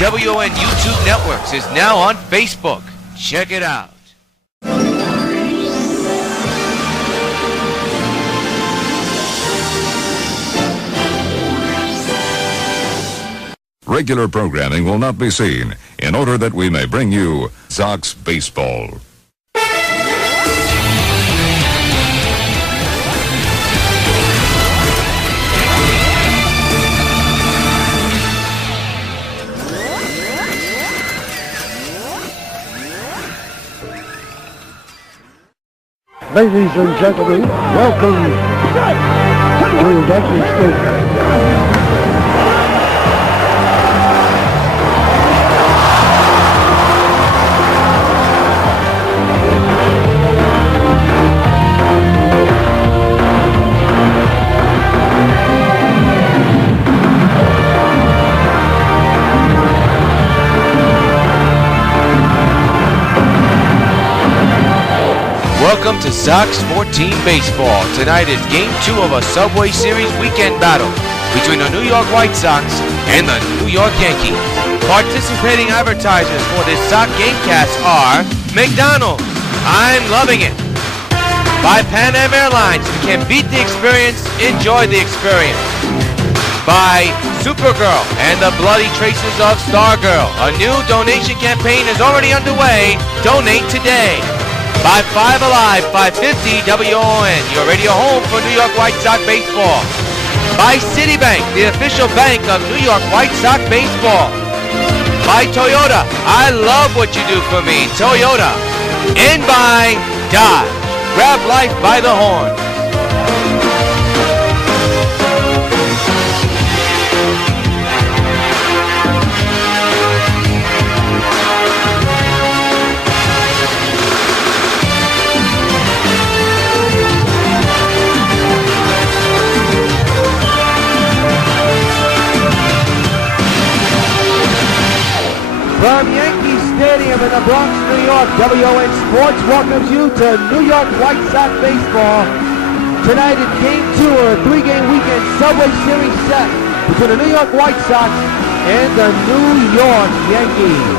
WON YouTube Networks is now on Facebook. Check it out. Regular programming will not be seen in order that we may bring you Sox baseball. Ladies and gentlemen, welcome to Yankee Stadium. Welcome to Sox 14 Baseball. Tonight is Game 2 of a Subway Series weekend battle between the New York White Sox and the New York Yankees. Participating advertisers for this Sox Gamecast are McDonald's, I'm loving it. By Pan Am Airlines, you can beat the experience, enjoy the experience. By Supergirl and the Bloody Traces of Stargirl. A new donation campaign is already underway. Donate today. By 5 Alive, 550 WON, your radio home for New York White Sox baseball. By Citibank, the official bank of New York White Sox baseball. By Toyota, I love what you do for me, Toyota. And by Dodge, grab life by the horn. From Yankee Stadium in the Bronx, New York, WON Sports welcomes you to New York White Sox baseball. Tonight in Game 2 of a 3-game weekend Subway Series set between the New York White Sox and the New York Yankees.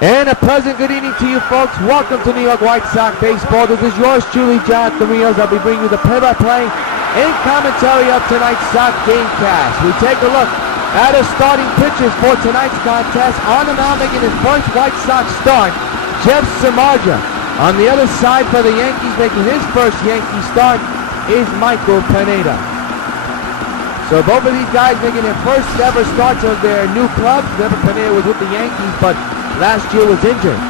And a pleasant good evening to you folks. Welcome to New York White Sox baseball. This is yours truly, Jonathan Rios. I'll be bringing you the play-by-play and commentary of tonight's Sox Gamecast. We take a look at the starting pitchers for tonight's contest. On the mound making his first White Sox start, Jeff SAMARDZIJA. On the other side for the Yankees making his first Yankee start is Michael Pineda. So both of these guys making their first ever starts of their new clubs. Remember, Pineda was with the Yankees, but last year was injured.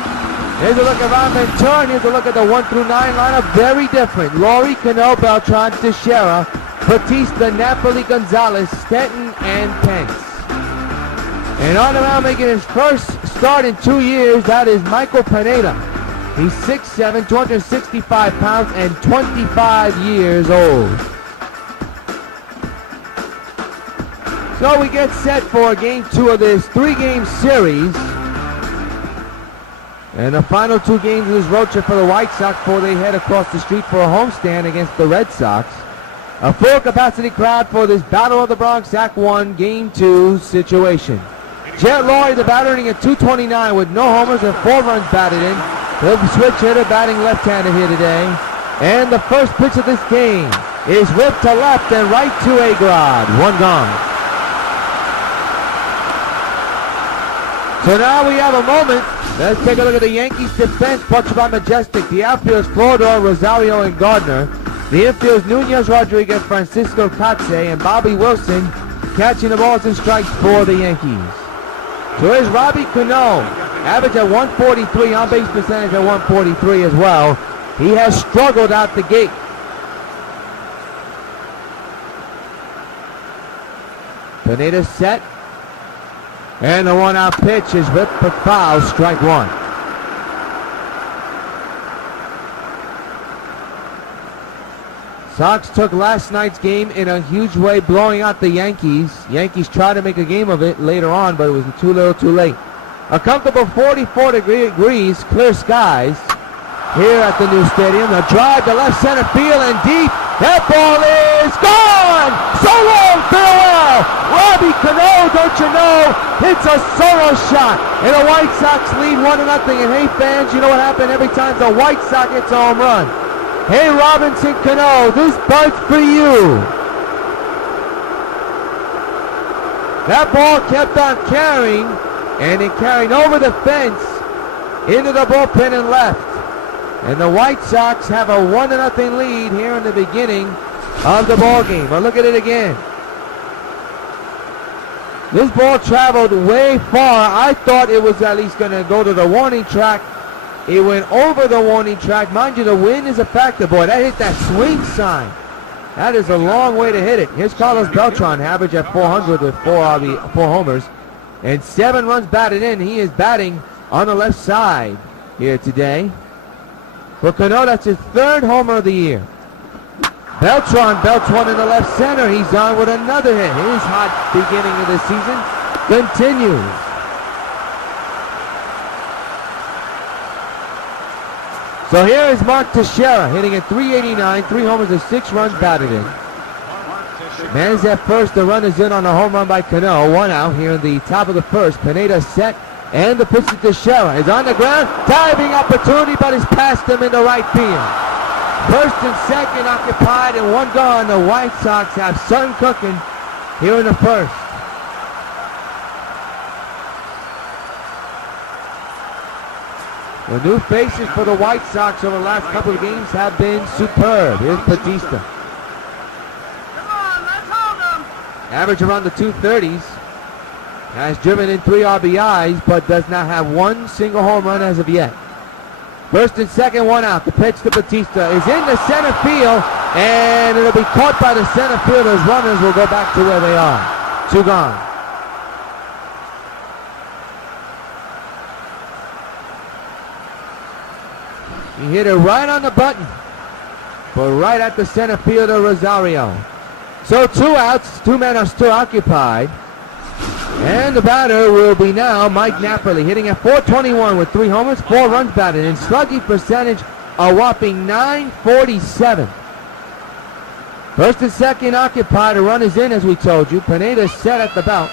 Here's a look at Ron Ventura, and here's a look at the 1 through 9 lineup. Very different. Laurie, CANO, BELTRAN, Teixeira, Bautista, Napoli, Gonzalez, Stanton, and Pence. And on the mound making his first start in 2 years, that is Michael Pineda. He's 6'7", 265 pounds, and 25 years old. So we get set for Game 2 of this 3-game series. And the final 2 games of this road trip for the White Sox before they head across the street for a homestand against the Red Sox. A full capacity crowd for this Battle of the Bronx Act 1 Game 2 situation. Jet Laurie, the batter, hitting at .229 with no homers and 4 runs batted in. The switch hitter batting left-handed here today. And the first pitch of this game is whipped to left and right to Agrod. 1 gone. So now we have a moment. Let's take a look at the Yankees defense, brought to you by Majestic. The outfield is Florida, Rosario, and Gardner. The infield is Nunez, Rodriguez, Francisco, KOTSAY, and Bobby Wilson catching the balls and strikes for the Yankees. So here's Robbie CANO, average at 143, on-base percentage at 143 as well. He has struggled out the gate. Pineda set. And the 1-out pitch is whipped but foul, strike 1. Sox took last night's game in a huge way, blowing out the Yankees. Yankees tried to make a game of it later on, but it was too little too late. A comfortable 44 degrees, clear skies here at the new stadium. The drive to left center field and deep. That ball is gone! So long, farewell! Robbie Cano, don't you know, hits a solo shot. And the White Sox lead 1-0. And hey fans, you know what happened every time the White Sox hits a home run? Hey Robinson Cano, this bird's for you. That ball kept on carrying, and it carried over the fence into the bullpen and left. And the White Sox have a 1-0 lead here in the beginning of the ball game. But look at it again. This ball traveled way far. I thought it was at least going to go to the warning track. It went over the warning track. Mind you, the wind is a factor, boy. That hit that swing sign. That is a long way to hit it. Here's Carlos Beltran, average at 400 with four homers. And 7 runs batted in. He is batting on the left side here today. For Cano, that's his 3rd homer of the year. Beltran belts one in the left center. He's on with another hit. His hot beginning of the season continues. So here is Mark Teixeira hitting at 389, 3 homers and 6 runs batted in. Man's at first, the run is in on a home run by Cano. 1 out here in the top of the first. Pineda set, and the pitch to Teixeira is on the ground. Diving opportunity, but he's passed him into right field. First and second occupied and 1 gone. The White Sox have something cooking here in the first. The new faces for the White Sox over the last couple of games have been superb. Here's Bautista. Come on, let's hold him. Average around the 230s. Has driven in 3 RBIs, but does not have 1 single home run as of yet. First and second, 1 out. The pitch to Bautista is in the center field, and it'll be caught by the center fielders. Runners will go back to where they are. 2 gone. He hit it right on the button, but right at the center fielder, Rosario. So 2 outs, 2 men are still occupied. And the batter will be now Mike Napoli, hitting at 421 with 3 homers, 4 runs batted in. Slugging percentage a whopping .947. First and second occupied. A run is in, as we told you. Pineda set at the belt.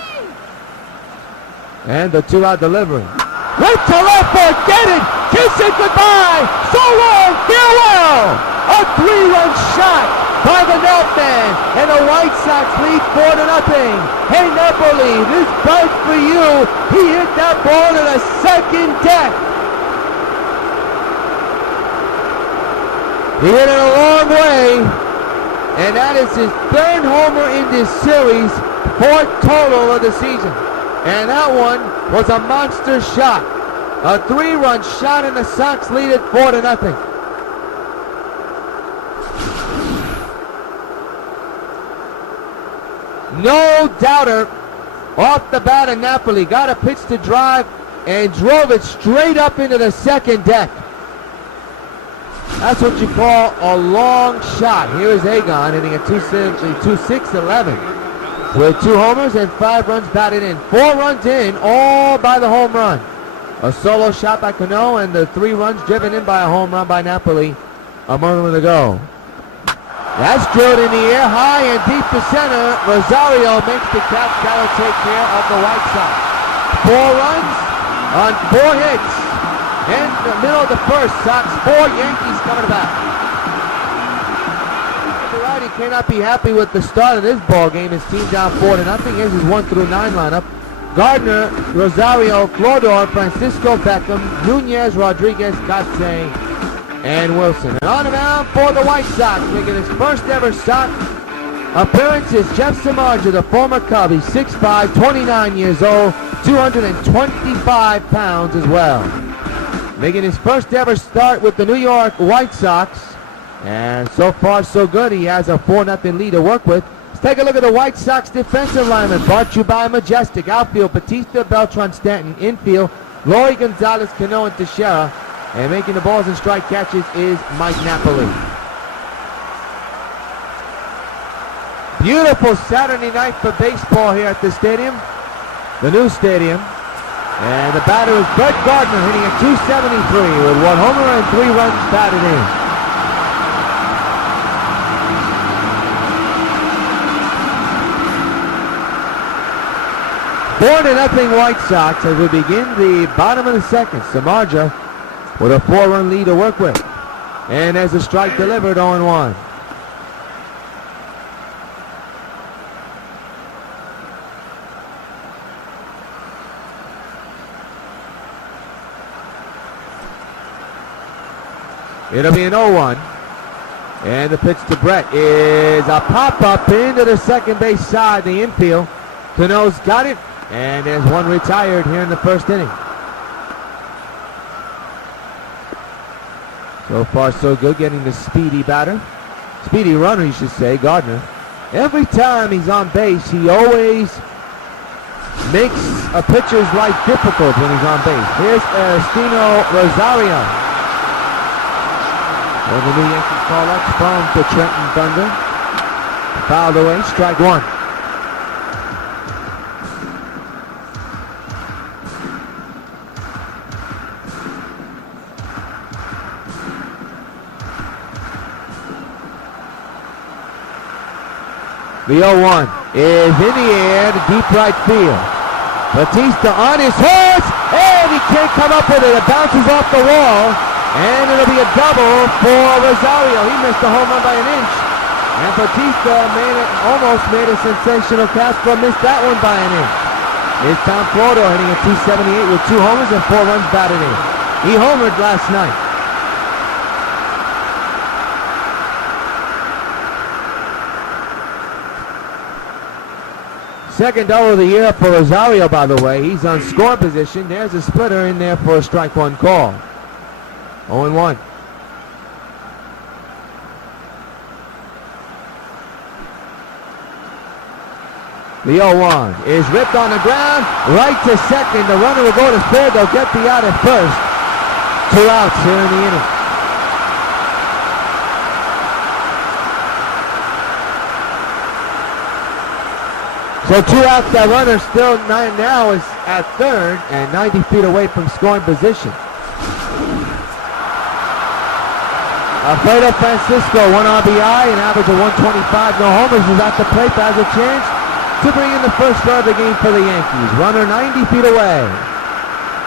And the 2-out delivery. Right to left, forget it! Kiss it goodbye! So long, farewell! A 3-run shot by the Neltman, and the White Sox lead 4-0. Hey Napoli, this bird's for you. He hit that ball to the second deck. He hit it a long way, and that is his 3rd homer in this series, 4th total of the season. And that one was a monster shot. A 3-run shot, and the Sox lead it 4-0. No doubter off the bat of Napoli. Got a pitch to drive and drove it straight up into the second deck. That's what you call a long shot. Here is Agon hitting a 2.611 with 2 homers and 5 runs batted in. 4 runs in, all by the home run. A solo shot by Cano, and the 3 runs driven in by a home run by Napoli a moment ago. That's drilled in the air, high and deep to center. Rosario makes the catch. That'll take care of the White Sox. 4 runs on 4 hits. In the middle of the first, Sox 4, Yankees coming back. The righty cannot be happy with the start of this ball game. His team down 4-0. Here's his 1-9 lineup. Gardner, Rosario, Flodor, Francisco, Beckham, Nunez, Rodriguez, KOTSAY, and Wilson. And on the mound for the White Sox, making his first ever Sox appearance is Jeff Samardzija, the former Cub. He's 6'5", 29 years old, 225 pounds as well. Making his first ever start with the New York White Sox. And so far so good. He has a 4-0 lead to work with. Let's take a look at the White Sox defensive lineman. Brought to you by Majestic. Outfield, Bautista, Beltran, Stanton. Infield, Lori, Gonzalez, Cano, and Teixeira. And making the balls and strike catches is Mike Napoli. Beautiful Saturday night for baseball here at the stadium. The new stadium. And the batter is Brett Gardner, hitting at 273 with 1 homer and 3 runs batted in. 4-0 White Sox as we begin the bottom of the second. Samardzija with a 4-run lead to work with. And there's a strike delivered, 0-1. It'll be an 0-1. And the pitch to Brett is a pop-up into the second base side, the infield. Cano's got it, and there's one retired here in the first inning. So far, so good, getting the speedy batter. Speedy runner, you should say, Gardner. Every time he's on base, he always makes a pitcher's life difficult when he's on base. Here's ROSARIO. And the new Yankee call-up from the Trenton Thunder. Fouled away, strike one. The 0-1 is in the air to deep right field. Bautista on his horse, and he can't come up with it. It bounces off the wall. And it'll be a double for ROSARIO. He missed a home run by an inch. And Bautista almost made a sensational catch, but missed that one by an inch. Here's Tom Floro hitting at 278 with 2 homers and 4 runs batted in. He homered last night. Second double of the year for ROSARIO, by the way. He's on score position. There's a splitter in there for a strike one call. 0-1. The 0-1 is ripped on the ground, right to second. The runner will go to third. They'll get the out at first. 2 outs here in the inning. So 2 outs. That runner still now is at third and 90 feet away from scoring position. Alfredo Francisco, 1 RBI, an average of 125, no homers, is at the plate, has a chance to bring in the first run of the game for the Yankees. Runner 90 feet away.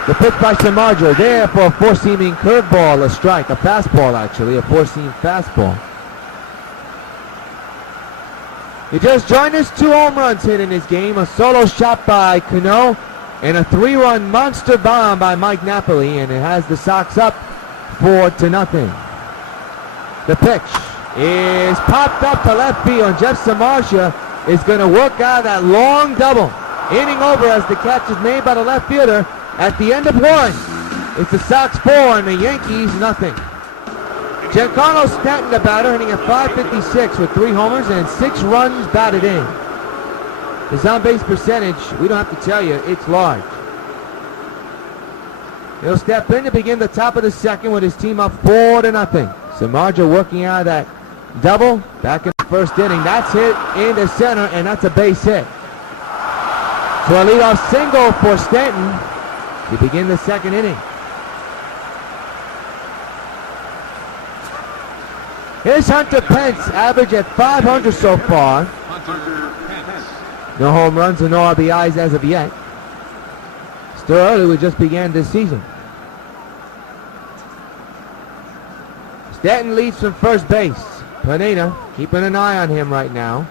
The pitch by Samardzija there for a four-seaming curveball, a strike, a fastball actually, a four-seam fastball. He just joined us, 2 home runs hit in this game, a solo shot by CANO, and a 3-run monster bomb by Mike Napoli, and it has the Sox up 4-0. The pitch is popped up to left field, and Jeff Samardzija is going to work out that long double. Inning over as the catch is made by the left fielder at the end of 1. It's the Sox 4 and the Yankees nothing. Giancarlo Stanton, the batter, hitting at .556 with 3 homers and 6 runs batted in. His on-base percentage, we don't have to tell you, it's large. He'll step in to begin the top of the second with his team up 4-0. Samardzija working out of that double back in the first inning. That's hit into center, and that's a base hit. So a leadoff single for Stanton to begin the second inning. Here's Hunter Pence, average at .500 so far. No home runs and no RBIs as of yet. Still early, we just began this season. Stanton leads from first base. Pineda keeping an eye on him right now.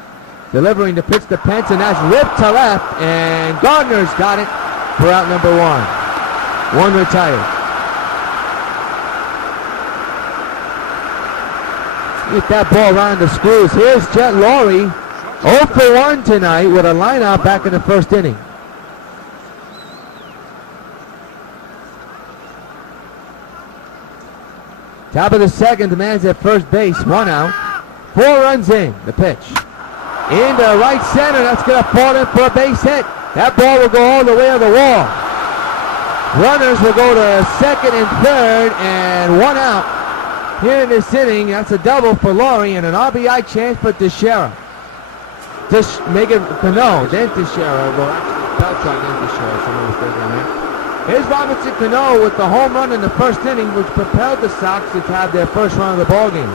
Delivering the pitch to Pence, and that's ripped to left, and Gardner's got it for out number 1. 1 retired. Get that ball around the screws. Here's Jet Laurie, 0 for 1 tonight with a lineout back in the first inning. Top of the second, the man's at first base, 1 out. 4 runs in, the pitch. Into right center, that's going to fall in for a base hit. That ball will go all the way to the wall. Runners will go to second and third, and 1 out. Here in this inning, that's a double for Laurie and an RBI chance for Teixeira. Just make it CANO, then Teixeira. Well, actually, BELTRAN, then Teixeira, so no mistake on that. Here's Robinson Cano with the home run in the first inning, which propelled the Sox to have their first run of the ballgame.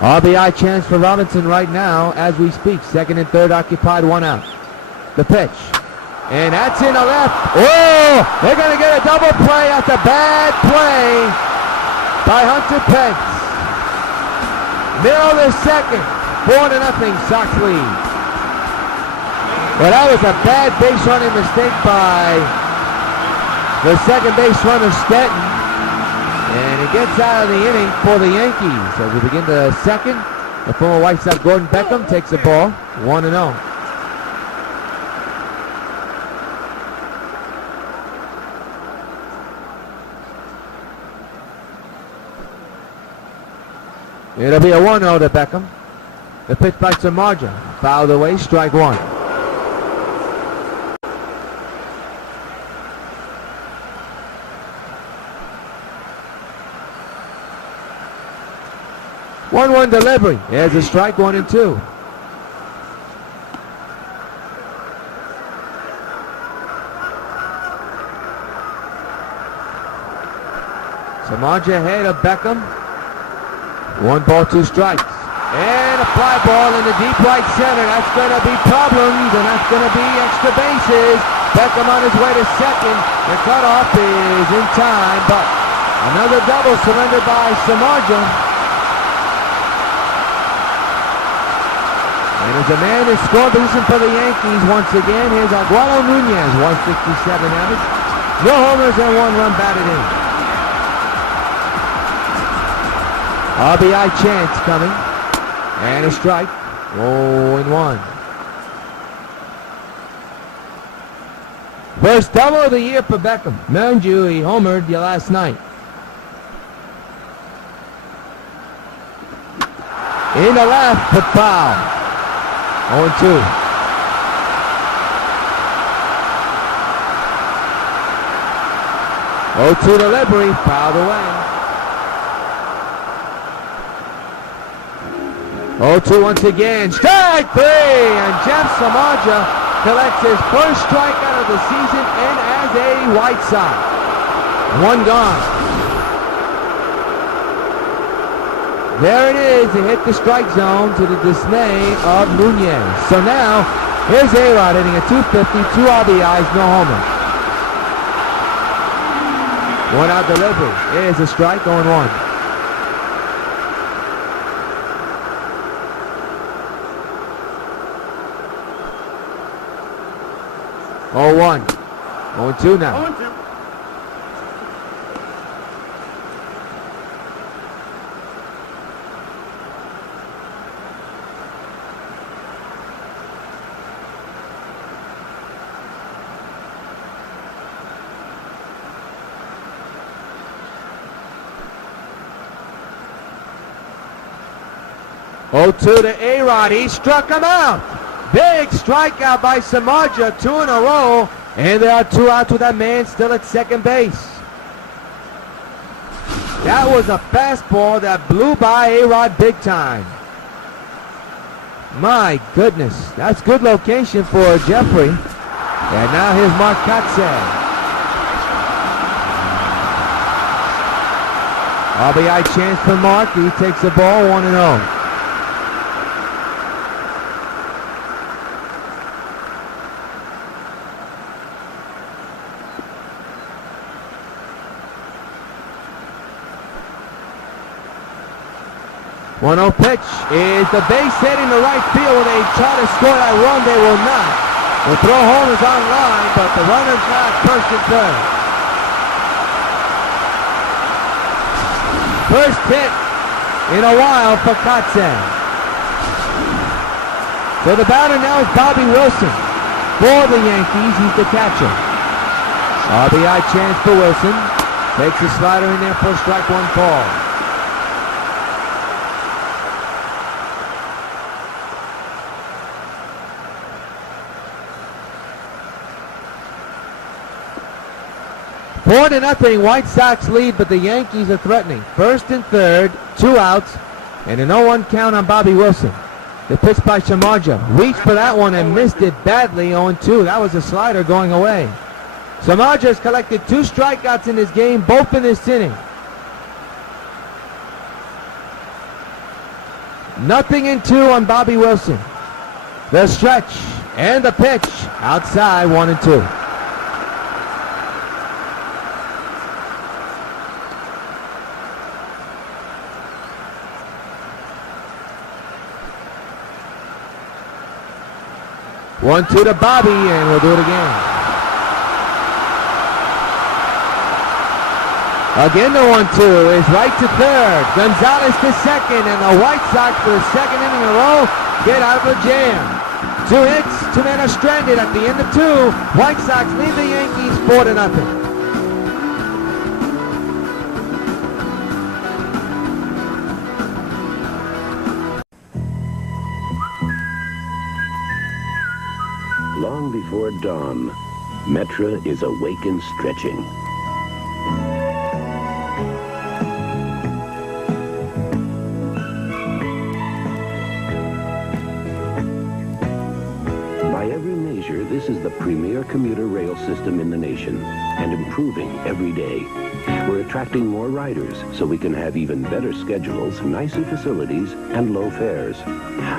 RBI chance for Robinson right now as we speak. Second and third occupied, 1 out. The pitch. And that's in the left. Oh! They're going to get a double play after bad play by Hunter Pence. Middle of the second. 4-0 Sox lead. Well, that was a bad base running mistake by the second base runner, Stanton. And it gets out of the inning for the Yankees. As we begin the second, the former White Sox Gordon Beckham takes the ball, 1-0. It'll be a 1-0 to Beckham. The pitch by Samardzija. Fouled away, strike one. One delivery. There's a strike, 1-2. Samardzija ahead of Beckham. 1 ball, 2 strikes. And a fly ball in the deep right center. That's going to be problems, and that's going to be extra bases. Beckham on his way to second. The cutoff is in time, but another double surrendered by Samardzija. And as a man in score position for the Yankees once again, here's Aguado Nunez, 167 average. No homers and 1 run batted in. RBI chance coming. And a strike. 0-1. First double of the year for Beckham. Mind you, he homered you last night. In the left, but foul. 0-2. Oh, 2 delivery, fouled away. 0-2 once again, strike 3, and Jeff Samardzija collects his first strikeout of the season and as a White Sox. 1 gone. There it is, it hit the strike zone to the dismay of Nunez. So now, here's A-Rod hitting a 250, 2 RBIs, no homers. 1 out delivery. Here's a strike, 0-1. Oh, 1. 0-2 now. 0-2. Oh, 2 to A-Rod. He struck him out. Big strikeout by Samardzija, 2 in a row. And there are 2 outs with that man still at second base. That was a fastball that blew by A-Rod big time. My goodness. That's good location for Jeffrey. And now here's Mark KOTSAY. RBI chance for Mark. He takes the ball, 1-0. One-0 pitch is the base hit in the right field. When they try to score that run, they will not. The throw home is on line, but the runner's not first and third. First hit in a while for KOTSAY. So the batter now is Bobby Wilson. For the Yankees, he's the catcher. RBI chance for Wilson. Takes the slider in there for strike 1 call. Four to nothing, White Sox lead, but the Yankees are threatening. First and third, 2 outs, and an 0-1 count on Bobby Wilson. The pitch by Samardzija. Reached for that one and missed it badly, 0-2. That was a slider going away. Samardzija has collected 2 strikeouts in this game, both in this inning. 0-2 on Bobby Wilson. The stretch and the pitch outside, 1-2. One, two to Bobby, and we'll do it again. Again, the 1-2 is right to third. Gonzalez to second, and the White Sox for the second inning in a row get out of a jam. 2 hits, 2 men are stranded at the end of 2. White Sox lead the Yankees 4-0. Long before dawn, Metra is awake and stretching. By every measure, this is the premier commuter rail system in the nation, and improving every day. We're attracting more riders so we can have even better schedules, nicer facilities, and low fares.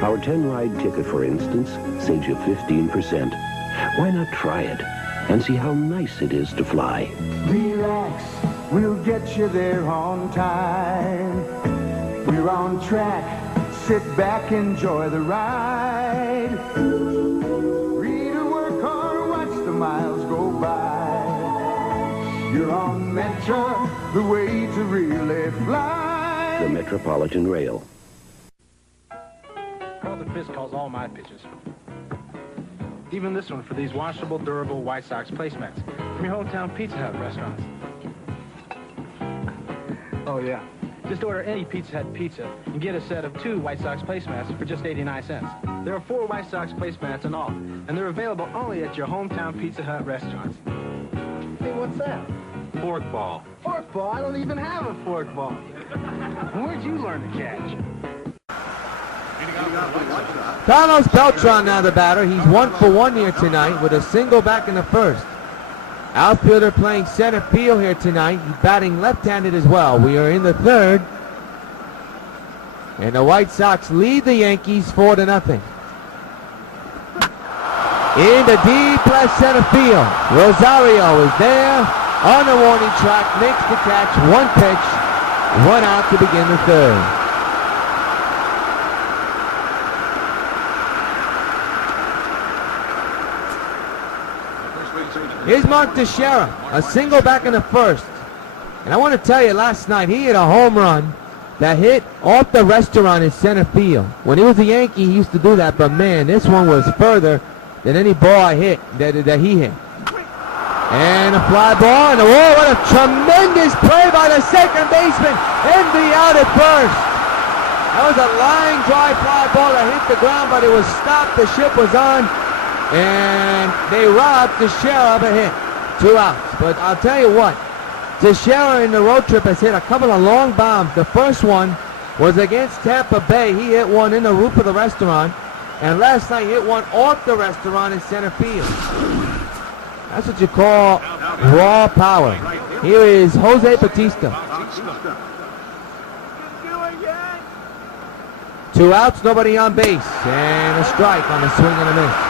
Our 10-ride ticket, for instance, saves you 15%. Why not try it and see how nice it is to fly? Relax, we'll get you there on time. We're on track, sit back, enjoy the ride. Read or work or watch the miles go by. You're on Metra, the way to really fly. The Metropolitan Rail. Carlton Fisk calls all my pitches. Even this one for these washable, durable White Sox placemats from your hometown Pizza Hut restaurants. Oh, yeah. Just order any Pizza Hut pizza and get a set of 2 White Sox placemats for just 89 cents. There are 4 White Sox placemats in all, and they're available only at your hometown Pizza Hut restaurants. Hey, what's that? Fork ball. Fork ball? I don't even have a fork ball. Where'd you learn to catch? Carlos Beltran now the batter. He's 1 for 1 here tonight with a single back in the first. Outfielder playing center field here tonight. He's batting left-handed as well. We are in the third. And the White Sox lead the Yankees 4-0. In the deep left center field. Rosario is there on the warning track. Makes the catch. 1 pitch. 1 out to begin the third. Here's Mark Teixeira, a single back in the first. And I want to tell you, last night he hit a home run that hit off the restaurant in center field. When he was a Yankee, he used to do that, but man, this one was further than any ball I hit that he hit. And a fly ball, and whoa, what a tremendous play by the second baseman. Envy out at first. That was a line drive fly ball that hit the ground, but it was stopped. The ship was on. And they robbed Teixeira of a hit. 2 outs. But I'll tell you what, Teixeira in the road trip has hit a couple of long bombs. The first one was against Tampa Bay. He hit one in the roof of the restaurant. And last night he hit one off the restaurant in center field. That's what you call raw power. Here is Jose Bautista. 2 outs, nobody on base. And a strike on a swing and a miss.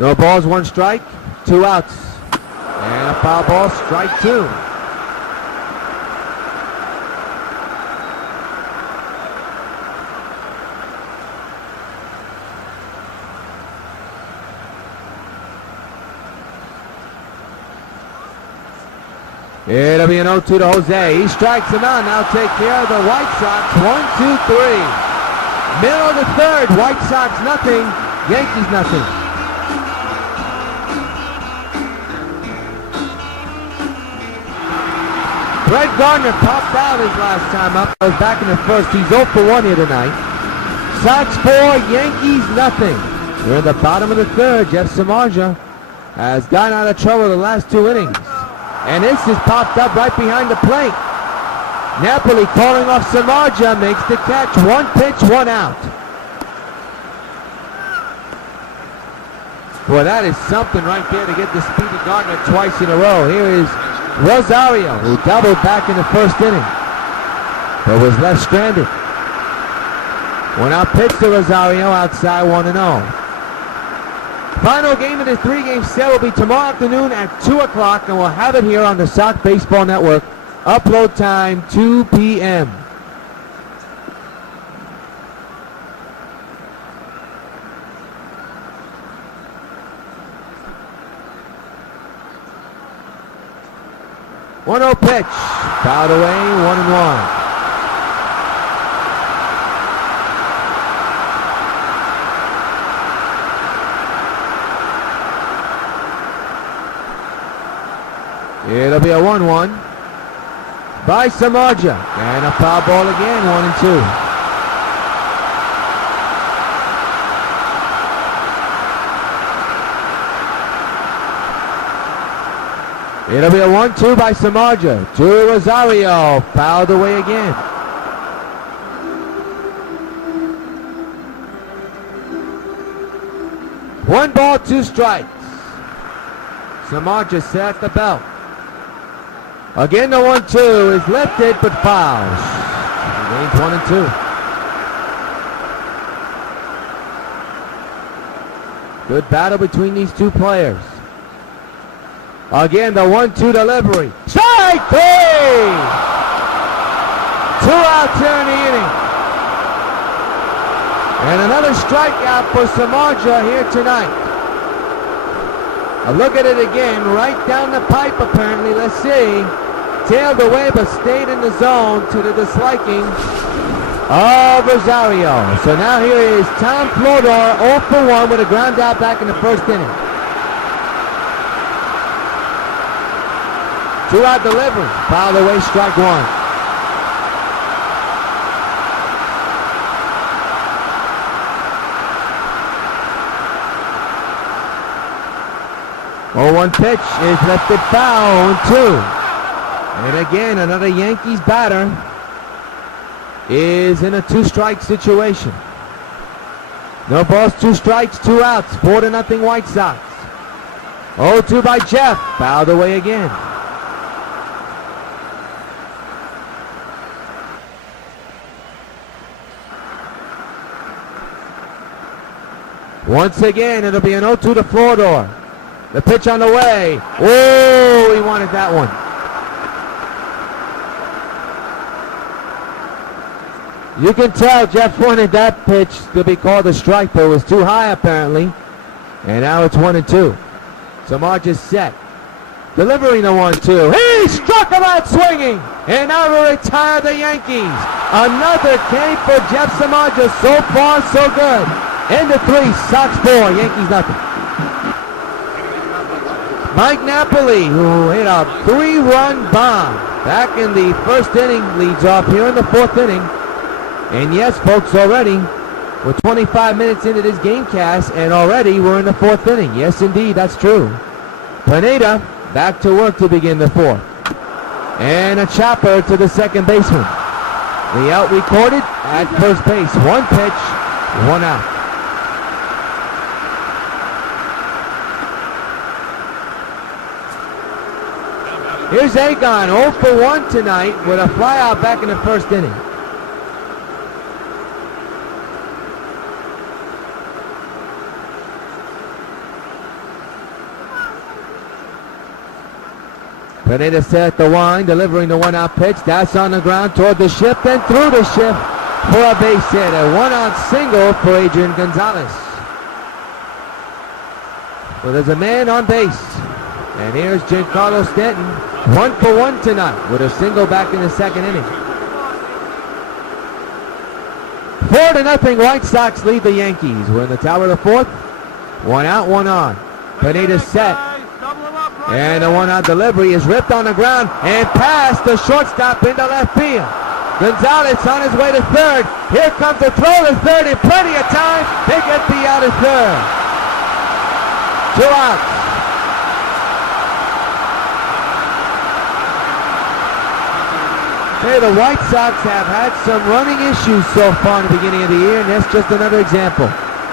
No balls, 1 strike, 2 outs. And a foul ball, strike 2. It'll be an 0-2 to Jose. He strikes him out. Now take care of the White Sox. 1, 2, 3. Middle of the third. White Sox nothing. Yankees nothing. Brett Gardner popped out his last time up. I was back in the first. He's 0 for 1 here tonight. Sox 4, Yankees nothing. We're in the bottom of the third. Jeff Samardzija has gotten out of trouble the last 2 innings. And this is popped up right behind the plate. Napoli calling off Samardzija, makes the catch. 1 pitch, 1 out. Boy, that is something right there to get the speedy Gardner twice in a row. Here is Rosario, who doubled back in the first inning, but was left stranded. 1 out pitch to Rosario, outside 1-0. Final game of the 3-game set will be tomorrow afternoon at 2 o'clock, and we'll have it here on the Sox Baseball Network. Upload time 2 p.m. One 0 pitch, fouled away, 1-1. It'll be a 1-1 by Samardzija, and a foul ball again, 1-2. It'll be a 1-2 by Samardzija to Rosario, fouled away again. One ball, 2 strikes. Samardzija set the belt. Again, the 1-2 is lifted, but fouls. Remains 1-2. Good battle between these two players. Again, the 1-2 delivery. Strike 3! 2 outs here in the inning. And another strikeout for Samardzija here tonight. A look at it again, right down the pipe apparently. Let's see. Tailed away but stayed in the zone to the disliking of Rosario. So now here is Tom Flodor, 0 for 1 with a ground out back in the first inning. 2 out delivery, fouled away, strike 1. Oh, 1 pitch is lifted foul, 2. And again, another Yankees batter is in a 2-strike situation. No balls, 2 strikes, 2 outs, 4-0 White Sox. 0-2 by Jeff, fouled away again. Once again, it'll be an 0-2 to Flodor. The pitch on the way. Oh, he wanted that one. You can tell Jeff wanted that pitch to be called a strike, but it was too high apparently. And now it's 1-2. Samardzija set. Delivering the 1-2. He struck him out swinging. And now will retire the Yankees. Another K for Jeff Samardzija. So far, so good. End of 3, Sox 4, Yankees nothing. Mike Napoli, who hit a 3-run bomb back in the first inning, leads off here in the 4th inning. And yes, folks, already we're 25 minutes into this game cast, and already we're in the 4th inning. Yes, indeed, that's true. Pineda back to work to begin the 4th. And a chopper to the second baseman. The out recorded at first base. 1 pitch, 1 out. Here's Agon, 0 for 1 tonight with a flyout back in the first inning. Pineda set the line, delivering the 1-out pitch. That's on the ground toward the shift and through the shift for a base hit. A 1-out single for Adrian Gonzalez. So there's a man on base. And here's Giancarlo Stanton, 1 for 1 tonight with a single back in the second inning. 4-0 White Sox lead the Yankees. We're in the top of the 4th. 1 out, 1 on. Pineda set. And the 1-out delivery is ripped on the ground and past the shortstop into left field. Gonzalez on his way to third. Here comes the throw to third in plenty of time. They get the out of third. 2 outs. Hey, the White Sox have had some running issues so far in the beginning of the year, and that's just another example.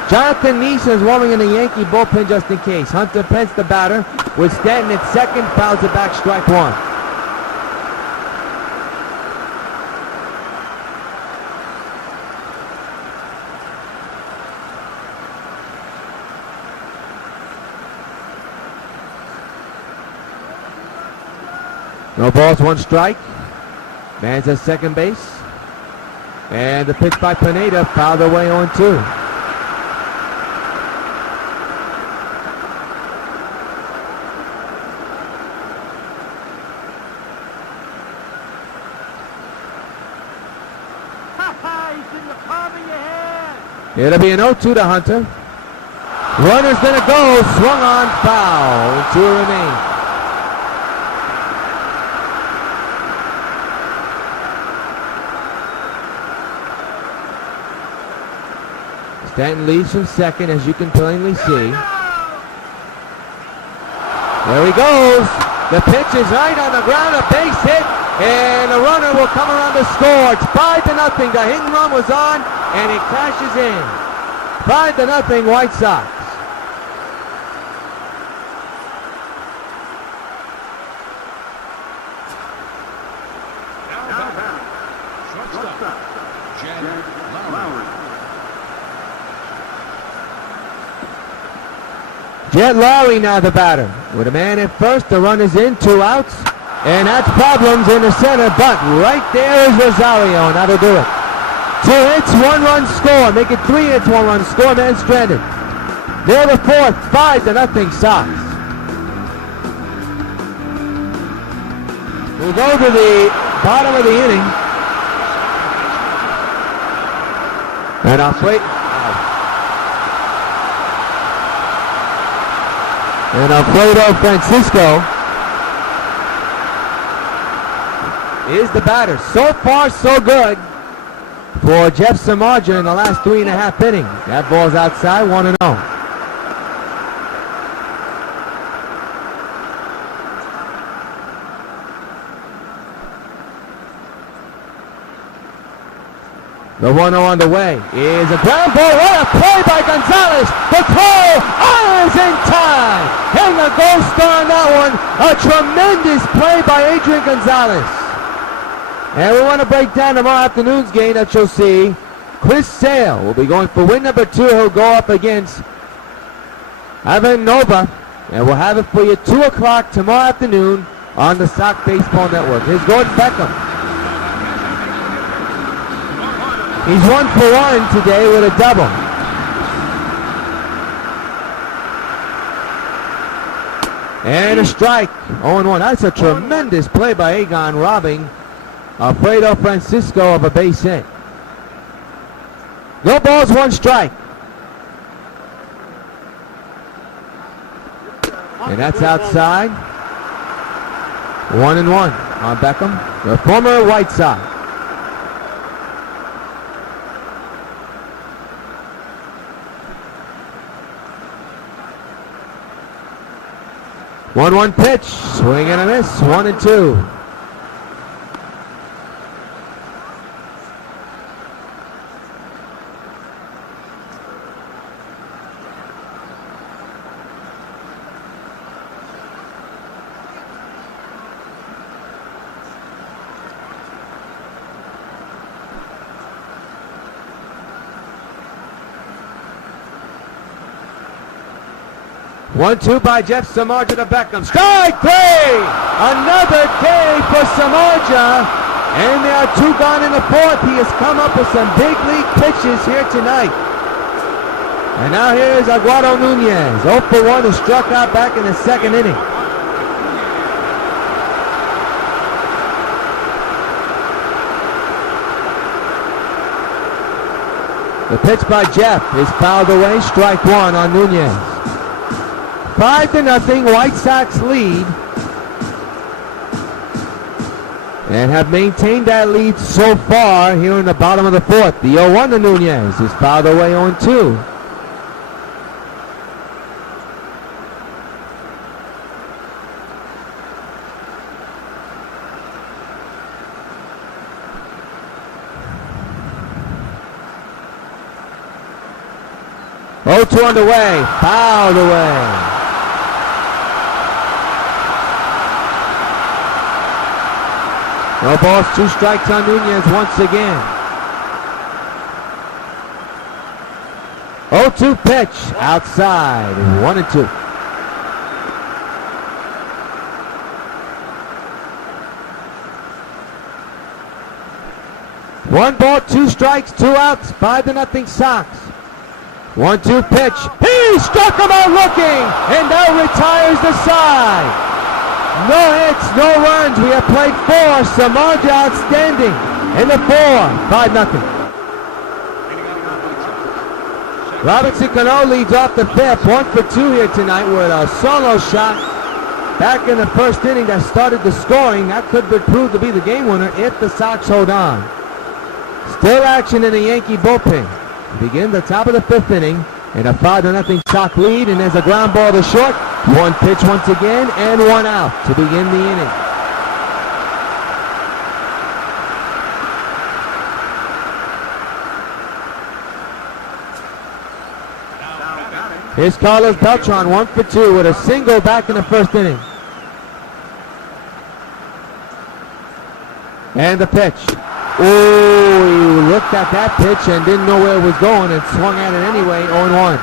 Jonathan Neeson is warming in the Yankee bullpen just in case. Hunter Pence, the batter, with Stanton at second, fouls it back, strike one. No balls, one strike. Man's at second base. And the pitch by Pineda fouled away on 2. It'll be an 0-2 to Hunter. Runner's gonna go, swung on, foul. 2 remain. Stanton leads from second, as you can plainly see. There he goes. The pitch is right on the ground, a base hit, and the runner will come around to score. It's 5-0. The hit and run was on, and it cashes in. 5-0 White Sox. Jet Lowry now the batter. With a man at first, the run is in, 2 outs. And that's problems in the center, but right there is Rosario, and that'll do it. 2 hits, 1 run score. Make it 3 hits, 1 run score. Man stranded. They're the 4th, 5-0 Sox. We'll go to the bottom of the inning. And Alfredo. And Alfredo Francisco is the batter. So far, so good for Jeff Samardzija in the last 3.5 innings. That ball's outside, 1-0. The 1-0 on the way is a ground ball. What a play by Gonzalez. The throw is in time. And the goal star on that one. A tremendous play by Adrian Gonzalez. And we want to break down tomorrow afternoon's game that you'll see. Chris Sale will be going for win number 2. He'll go up against Ivan Nova. And we'll have it for you 2 o'clock tomorrow afternoon on the Sox Baseball Network. Here's Gordon Beckham. He's 1 for 1 today with a double. And a strike. 0-1. That's a tremendous play by Egon, robbing Alfredo Francisco of a base hit. No balls, 1 strike. And that's outside. 1-1 on Beckham, the former White Sox. One pitch, swing and a miss, 1-2. One-two by Jeff Samardzija to Beckham. Strike 3! Another K for Samardzija. And there are 2 gone in the 4th. He has come up with some big league pitches here tonight. And now here's Eduardo Nunez. 0 for 1, who struck out back in the 2nd inning. The pitch by Jeff is fouled away. Strike 1 on Nunez. 5-0 White Sox lead, and have maintained that lead so far here in the bottom of the 4th. The 0-1 to Nunez is fouled away on 2. 0-2 underway. Fouled away. No balls, 2 strikes on Nunez once again. 0-2 pitch. Outside. 1-2. One ball, 2 strikes, 2 outs, 5-0 Sox. 1-2 pitch. He struck him out looking, and now retires the side. No hits, no runs. We have played 4. Samardzija outstanding in the 4. 5-0. Robinson Cano leads off the 5th. 1 for 2 here tonight with a solo shot back in the first inning that started the scoring. That could prove to be the game winner if the Sox hold on. Still action in the Yankee bullpen. Begin the top of the 5th inning in a 5-0 Sox lead, and there's a ground ball to short. 1 pitch once again, and 1 out to begin the inning. Here's Carlos Beltran, 1 for 2 with a single back in the first inning. And the pitch. Oh, he looked at that pitch and didn't know where it was going and swung at it anyway, 0-1.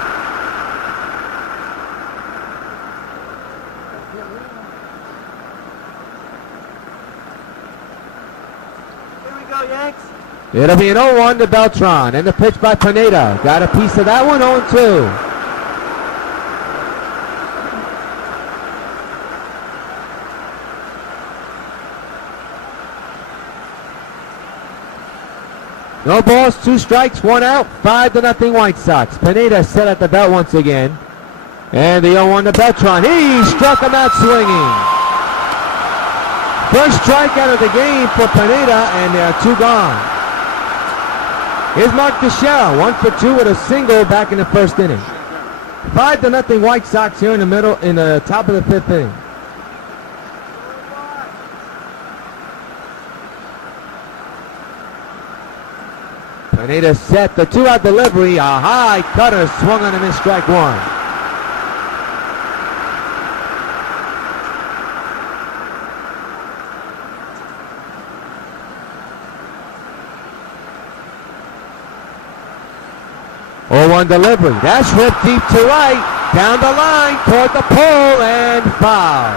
Here we go, Yanks. It'll be an 0-1 to Beltran, and the pitch by Pineda. Got a piece of that one, 0-2. No balls, 2 strikes, 1 out, 5-0 White Sox. Pineda set at the belt once again. And the 0-1 to Beltran. He struck him out swinging. First strikeout of the game for Pineda, and there are 2 gone. Here's Mark Teixeira, 1 for 2 with a single back in the first inning. 5-0 White Sox here in the top of the 5th inning. Pineda set the 2-out delivery. A high cutter swung on him in strike 1. Oh, 0-1 delivery. That's ripped deep to right. Down the line toward the pole and foul.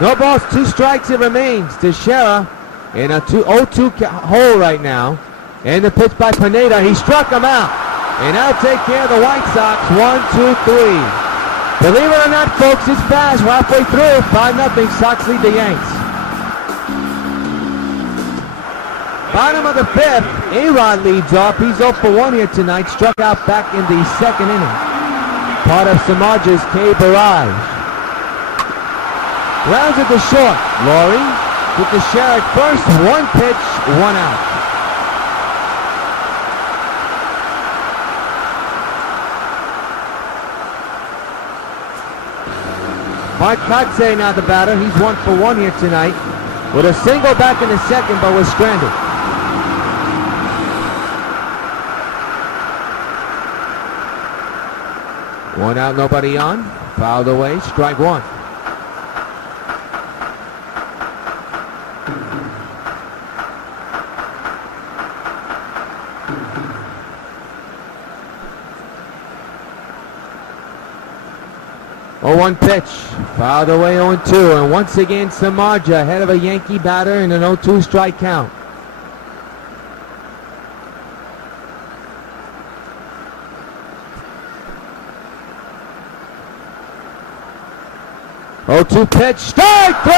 No balls, 2 strikes, it remains. Teixeira in a 0-2 hole right now. And the pitch by Pineda. He struck him out. And now take care of the White Sox. 1, 2, 3. Believe it or not, folks, it's fast. We're halfway through. 5-0. Sox lead the Yanks. Bottom of the 5th, A-Rod leads off. He's 0 for 1 here tonight. Struck out back in the 2nd inning. Part of Samardzija's K barrage. Rounds it to short. Laurie with the share at first. 1 pitch, 1 out. Mark KOTSAY now the batter. He's 1 for 1 here tonight. With a single back in the 2nd, but was stranded. One out, nobody on. Fouled away, strike 1. Oh, 1 pitch, fouled away 0-2, and once again Samardzija ahead of a Yankee batter in an 0-2 strike count. Oh, 2 pitch, strike 3!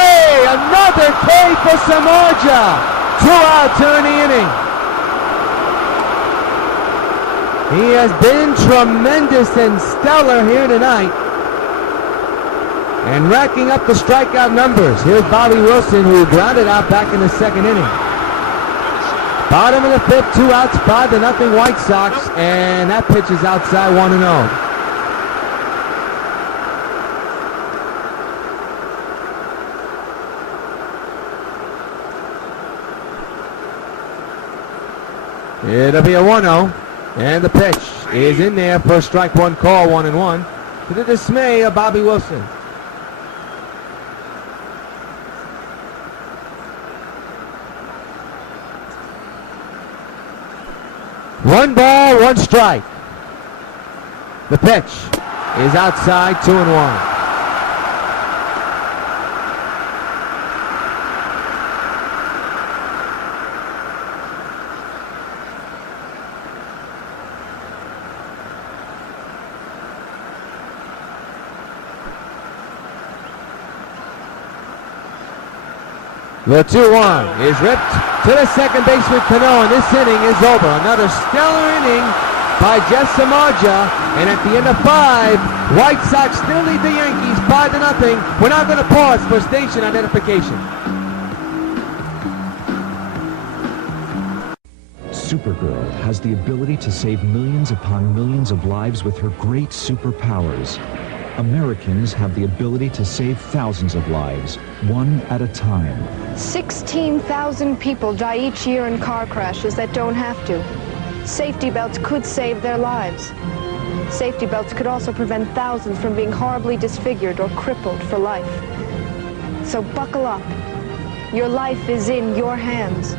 Another K for Samardzija. 2 out during the inning. He has been tremendous and stellar here tonight. And racking up the strikeout numbers. Here's Bobby Wilson, who grounded out back in the 2nd inning. Bottom of the 5th, 2 outs, 5-0 White Sox, and that pitch is outside 1-0. It'll be a 1-0. And the pitch is in there for a strike one call, 1-1. To the dismay of Bobby Wilson. One ball, one strike. The pitch is outside, 2-1. The 2-1 is ripped to the second baseman, CANO, and this inning is over. Another stellar inning by Jeff SAMARDZIJA, and at the end of 5, White Sox still lead the Yankees 5-0. We're now going to pause for station identification. Supergirl has the ability to save millions upon millions of lives with her great superpowers. Americans have the ability to save thousands of lives, one at a time. 16,000 people die each year in car crashes that don't have to. Safety belts could save their lives. Safety belts could also prevent thousands from being horribly disfigured or crippled for life. So buckle up. Your life is in your hands.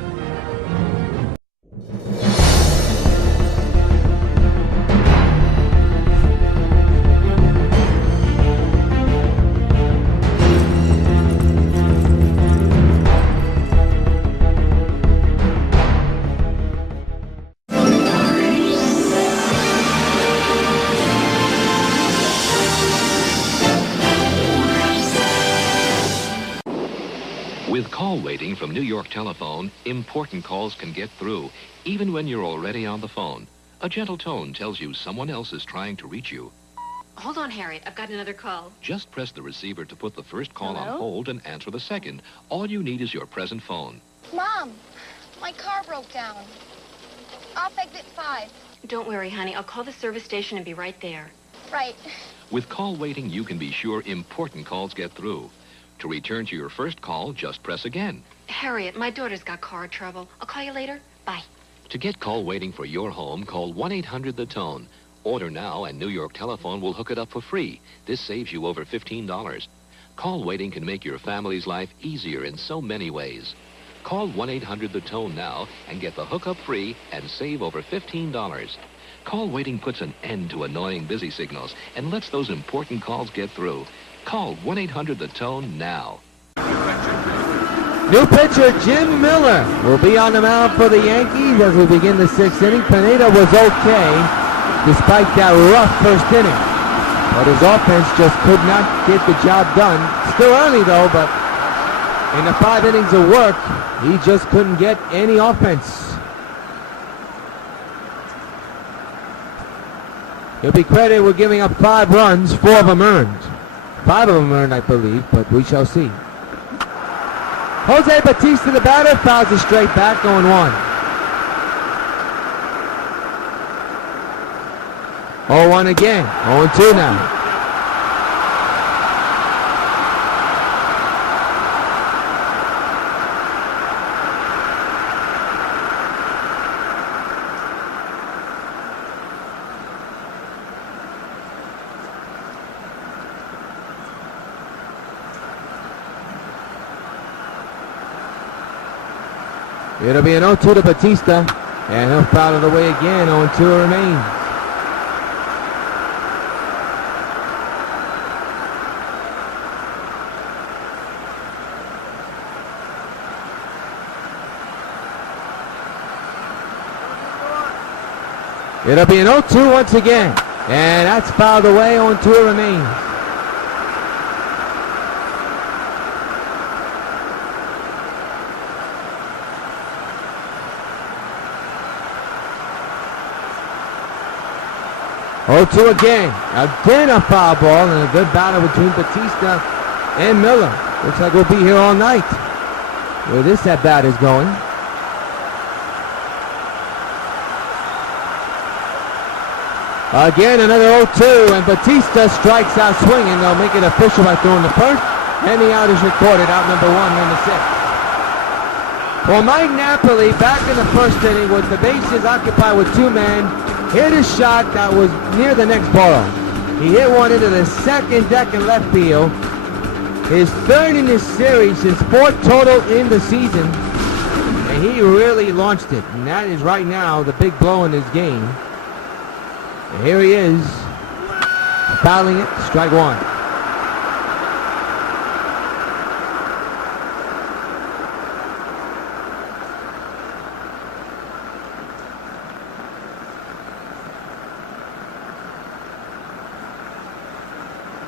With call waiting from New York Telephone, important calls can get through, even when you're already on the phone. A gentle tone tells you someone else is trying to reach you. Hold on, Harriet. I've got another call. Just press the receiver to put the first call Hello? on hold and answer the second. All you need is your present phone. Mom, my car broke down. Off exit 5. Don't worry, honey. I'll call the service station and be right there. Right. With call waiting, you can be sure important calls get through. To return to your first call, just press again. Harriet, my daughter's got car trouble. I'll call you later. Bye. To get call waiting for your home, call 1-800-THE-TONE. Order now and New York Telephone will hook it up for free. This saves you over $15. Call waiting can make your family's life easier in so many ways. Call 1-800-THE-TONE now and get the hookup free and save over $15. Call waiting puts an end to annoying busy signals and lets those important calls get through. Call 1-800-THE-TONE now. New pitcher Jim Miller will be on the mound for the Yankees as we begin the 6th inning. Pineda was okay despite that rough first inning, but his offense just could not get the job done. Still early though, but in the 5 innings of work, he just couldn't get any offense. He'll be credited with giving up 5 runs, 4 of them earned. 5 of them earned, I believe, but we shall see. Jose Bautista, the batter, fouls it straight back, 0-1. 0-1 again, 0-2 now. It'll be an 0-2 to Bautista, and he'll foul it away again. 0-2 remains. It'll be an 0-2 once again, and that's fouled away. 0-2 remains. Oh, 2 again. Again a foul ball and a good battle between Bautista and Miller. Looks like we'll be here all night where this at-bat is going. Again, another 0-2, and Bautista strikes out swinging. They'll make it official by throwing the first, and the out is recorded. Out number 1 in the 6th. Well, Mike Napoli, back in the first inning with the bases occupied with 2 men, hit a shot that was near the next borough. He hit one into the second deck in left field. His 3rd in this series, his 4th total in the season. And he really launched it. And that is right now the big blow in his game. And here he is, fouling it, strike 1.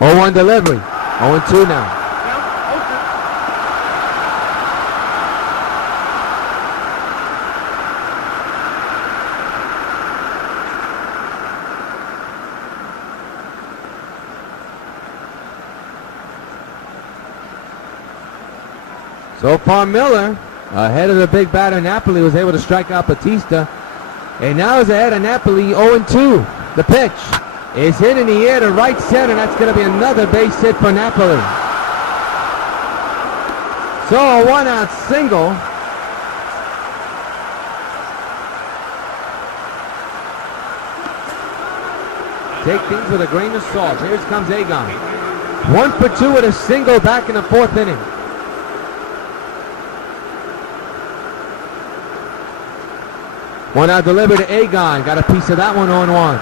Oh, 0-1 delivery. 0-2 now. So far, Miller, ahead of the big batter Napoli, was able to strike out Bautista. And now is ahead of Napoli, 0-2. The pitch is hit in the air to right center. That's going to be another base hit for Napoli. So a 1-out single. Take things with a grain of salt. Here comes Agon. 1 for 2 with a single back in the 4th inning. One out delivered to Agon. Got a piece of that one, 0-1.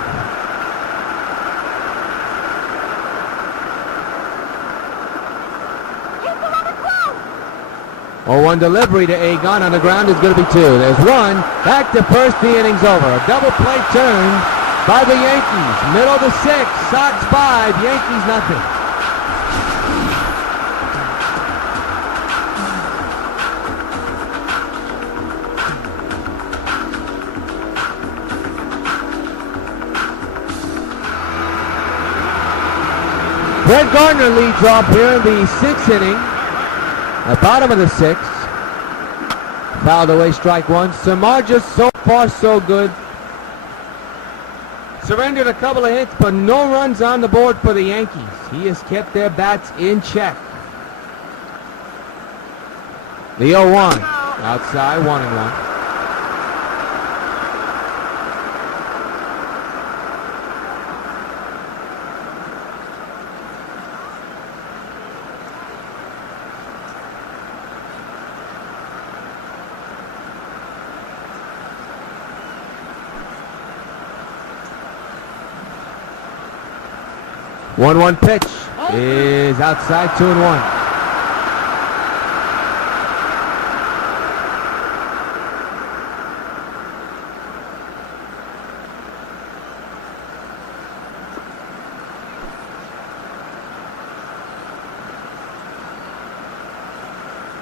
Oh, 1 delivery to Agon. On the ground is going to be 2. There's 1. Back to first. The inning's over. A double play turn by the Yankees. Middle of the 6th. Sox 5. Yankees nothing. Brett Gardner leads off here in the 6th inning. At bottom of the 6th. Fouled away, strike 1. Samardzija, so far so good. Surrendered a couple of hits, but no runs on the board for the Yankees. He has kept their bats in check. The 0-1. Outside, 1-1. One pitch is outside, 2-1.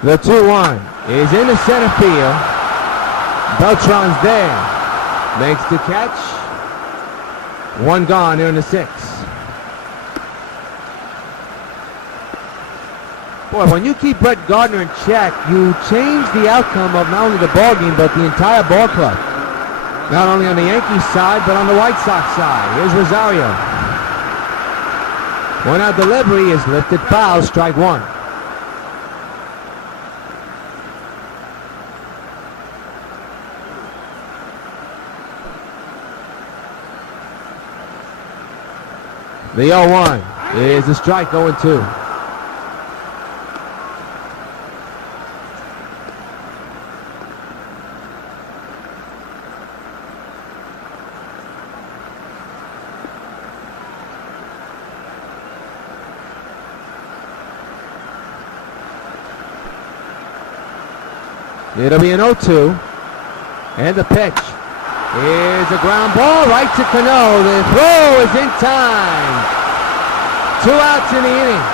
The 2-1 is in the center field. Beltran's there. Makes the catch. 1 gone here in the 6th. Boy, when you keep Brett Gardner in check, you change the outcome of not only the ball game, but the entire ball club. Not only on the Yankees side, but on the White Sox side. Here's Rosario. 1-out delivery is lifted foul, strike 1. The 0-1 is a strike, 0-2. It'll be an 0-2. And the pitch is a ground ball right to CANO. The throw is in time. 2 outs in the inning.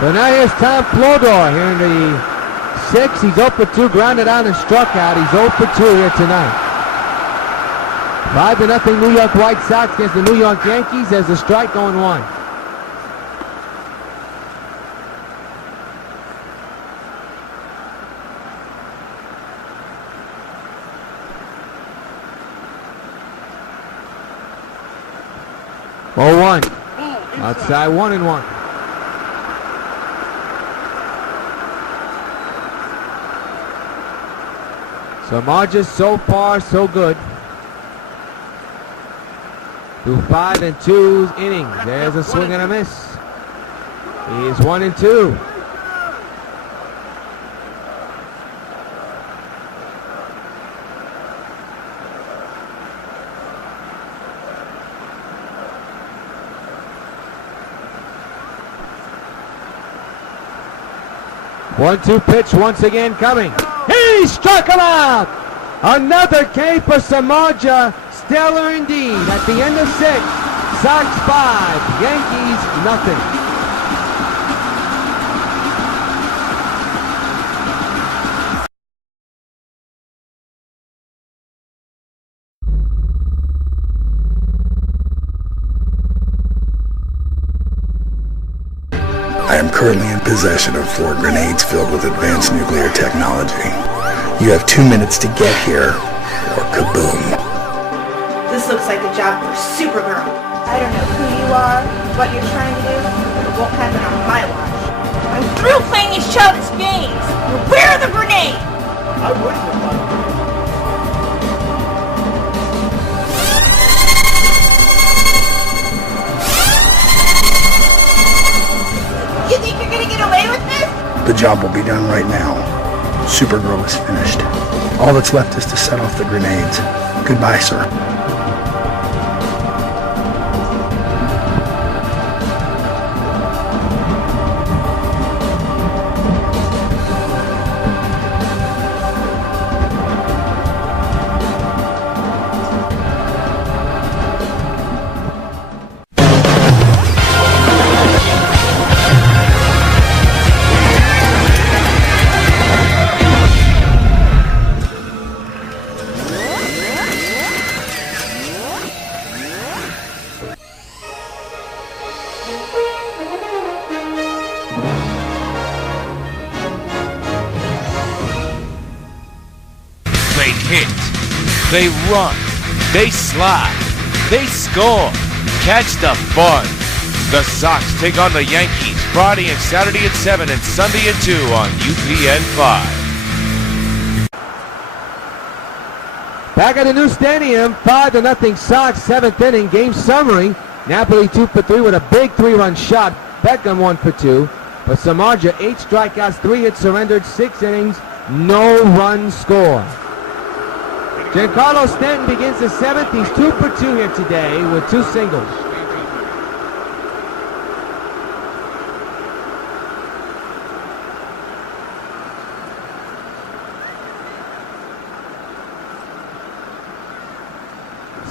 So now here's Tom Flodor here in the 6th. He's 0 for 2, grounded out and struck out. He's 0 for 2 here tonight. 5-0 New York White Sox against the New York Yankees as the strike 0-1. 0-1. Outside 1-1. Samardzija so far so good. Through 5 2 innings. There's a swing and a miss. He is 1-2. One-two pitch once again coming. He struck him out! Another K for Samardzija. Stellar indeed. At the end of 6, Sox 5, Yankees nothing. I am currently in possession of 4 grenades filled with advanced nuclear technology. You have 2 minutes to get here, or kaboom. This looks like a job for Supergirl. I don't know who you are, what you're trying to do, but it won't happen on my watch. I'm through playing these childish games! Where are the grenades? I wouldn't have done it. You think you're gonna get away with this? The job will be done right now. Supergirl is finished. All that's left is to set off the grenades. Goodbye, sir. They run, they slide, they score. Catch the fun. The Sox take on the Yankees Friday and Saturday at 7 and Sunday at 2 on UPN 5. Back at the new stadium, 5-0 Sox, 7th inning, game summary. Napoli 2 for 3 with a big 3-run shot. Beckham 1 for 2. But Samardzija 8 strikeouts, 3 hits surrendered, 6 innings, no run score. Giancarlo Stanton begins the 7th. He's 2 for 2 here today with 2 singles.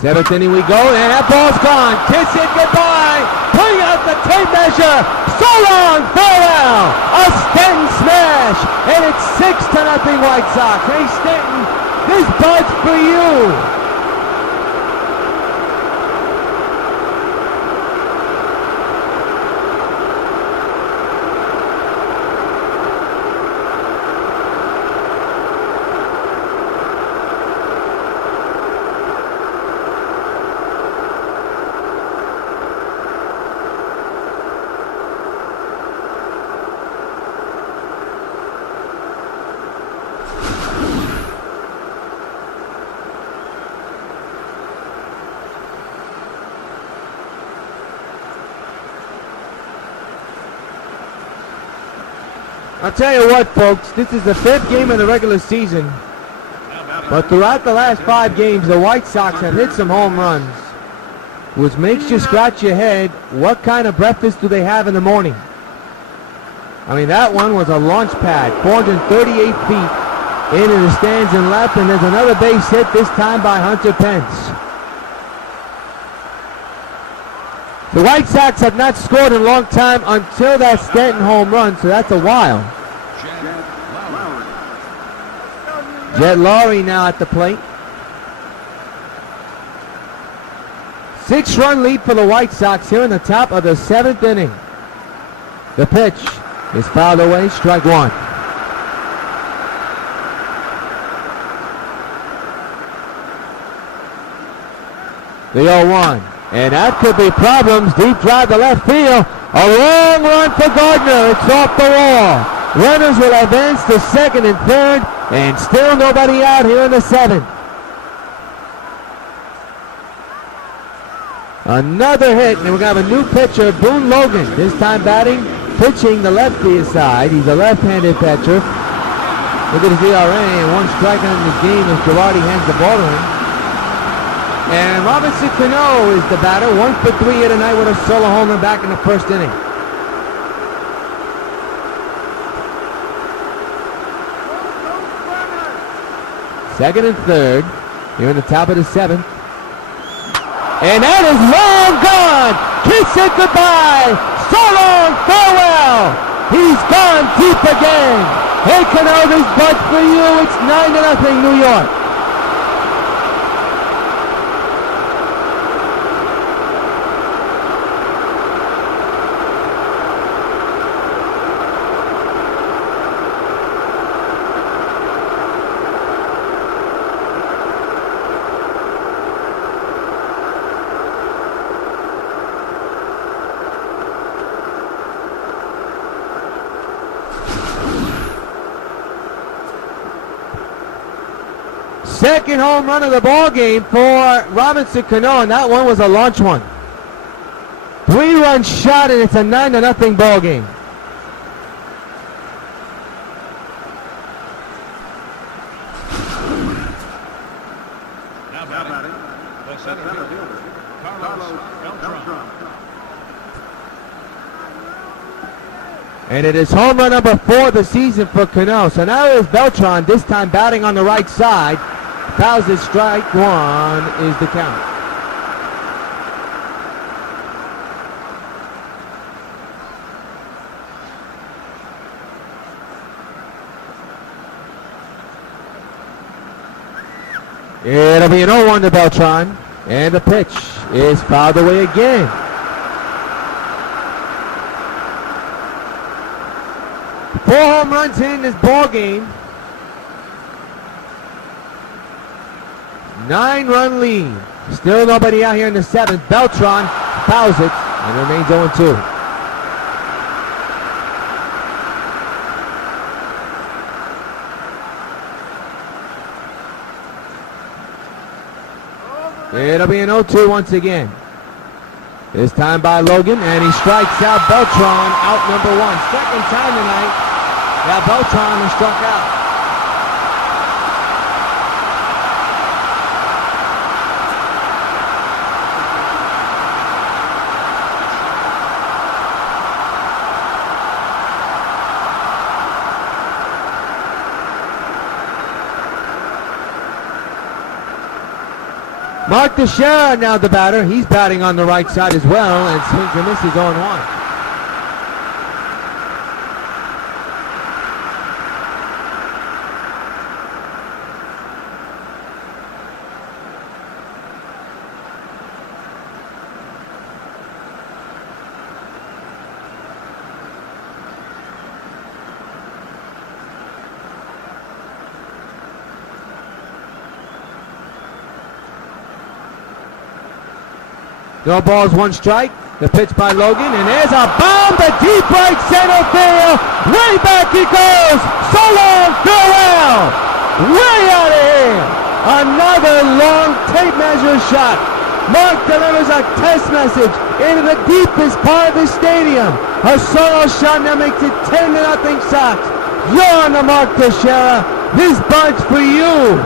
Seventh inning we go, and that ball's gone. Kiss it goodbye. Bring out the tape measure. So long, farewell. A Stanton smash, and it's 6-0 White Sox. Hey Stanton, this bud's for you. I'll tell you what, folks, this is the 5th game of the regular season, but throughout the last 5 games, the White Sox have hit some home runs, which makes you scratch your head. What kind of breakfast do they have in the morning? I mean, that one was a launch pad, 438 feet into the stands and left, and there's another base hit, this time by Hunter Pence. The White Sox have not scored in a long time until that Stanton home run, so that's a while. Jet Lowry now at the plate. 6-run lead for the White Sox here in the top of the 7th inning. The pitch is fouled away, strike 1. The 0-1. And that could be problems. Deep drive to left field. A long run for Gardner. It's off the wall. Runners will advance to second and third, and still nobody out here in the seventh. Another hit, and we're going to have a new pitcher, Boone Logan, this time batting, pitching the lefty side. He's a left-handed pitcher. Look at his ERA, and one strikeout in this game as Girardi hands the ball to him. And Robinson Cano is the batter, 1 for 3 here tonight with a solo homer back in the first inning. Second and third, here in the top of the seventh. And that is long gone. Kiss it goodbye. So long, farewell. He's gone deep again. Hey, Cano, this bud's for you. It's 9-0 New York. Second home run of the ball game for Robinson Cano, and that one was a launch one. 3-run shot, and it's a 9-0 ball game. Now batting, the center fielder, Carlos Beltran. And it is home run number 4 of the season for Cano. So now it is Beltran, this time batting on the right side. Fouls it, strike 1 is the count. It'll be an 0-1 to Beltran. And the pitch is fouled away again. Four home runs in this ball game. 9-run lead. Still nobody out here in the seventh. Beltran fouls it and remains 0-2. It'll be an 0-2 once again. This time by Logan, and he strikes out Beltran, out number 1. Second time tonight that Beltran has struck out. Mark Teixeira now the batter. He's batting on the right side as well, and swings and misses 0-1. No balls, 1 strike. The pitch by Logan, and there's a bomb to deep right center field. Way back he goes. So long, farewell. Way out of here. Another long tape measure shot. Mark delivers a test message into the deepest part of the stadium. A solo shot that makes it 10-0 Sox. You're on the mark, Teixeira. This bud's for you.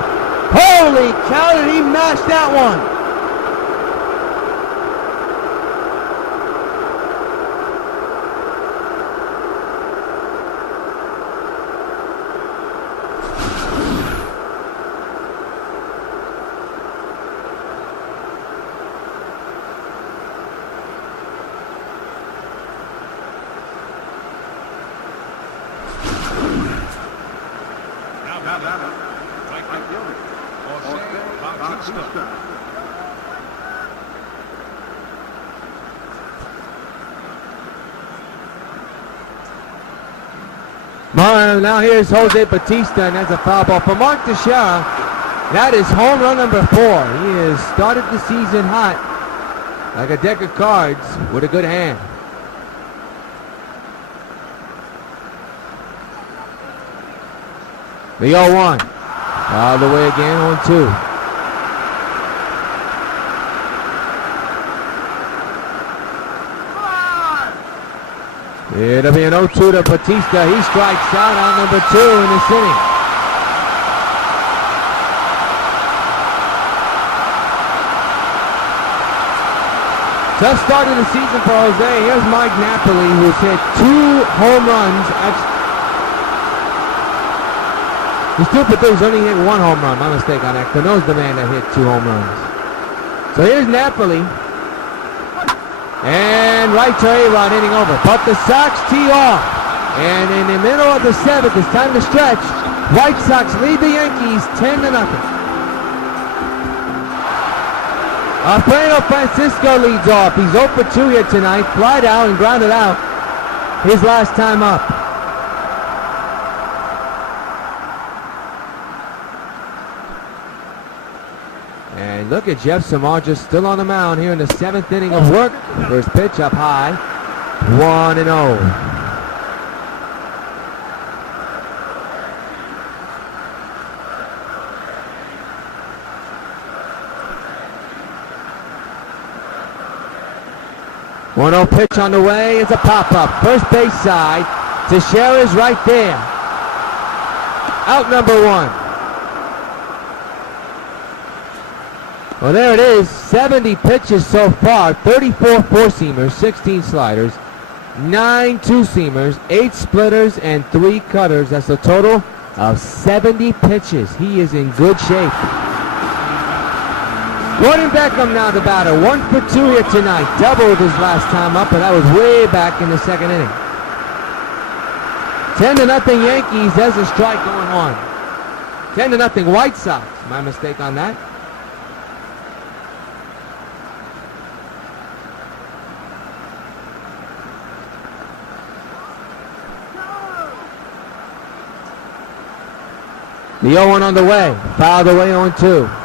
Holy cow, did he mash that one. Now here's Jose Bautista, and that's a foul ball for Mark Teixeira. That is home run number 4. He has started the season hot. Like a deck of cards with a good hand. The 0-1. All the way again, 0-2. It'll be an 0-2 to Bautista. He strikes out on number 2 in this inning. Tough start of the season for Jose. Here's Mike Napoli, who's hit 2 home runs. He's 2 for 3. He's only hit 1 home run. My mistake on that. Cano's the man that hit 2 home runs. So here's Napoli. And right to A-Rod, inning over. But the Sox tee off. And in the middle of the 7th, it's time to stretch. White Sox lead the Yankees 10-0. Alfredo Francisco leads off. He's 0 for 2 here tonight. Flied out and grounded out his last time up. And look at Jeff Samardzija still on the mound here in the 7th inning of work. First pitch up high. 1-0. One-0 pitch on the way. It's a pop-up. First base side. Teixeira's right there. Out number 1. Well, there it is. 70 pitches so far. 34 four-seamers, 16 sliders, 9 two-seamers, 8 splitters, and 3 cutters. That's a total of 70 pitches. He is in good shape. Gordon Beckham now the batter. 1 for 2 here tonight. Doubled his last time up, but that was way back in the 2nd inning. 10-0 Yankees. There's a strike going on. 10-0 White Sox. My mistake on that. The 0-1 on the way. Fouled away 0-2.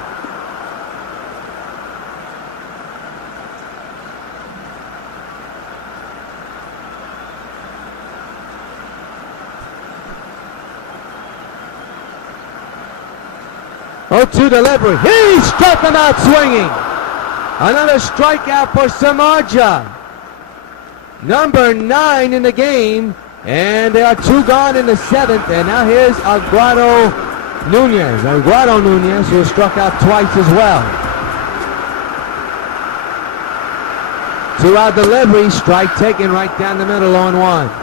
Oh, 2 delivery. He struck him out swinging. Another strikeout for Samardzija. Number 9 in the game. And there are 2 gone in the 7th. And now here's Eduardo Nunez, who was struck out twice as well. 2-out delivery. Strike taken right down the middle, 0-1.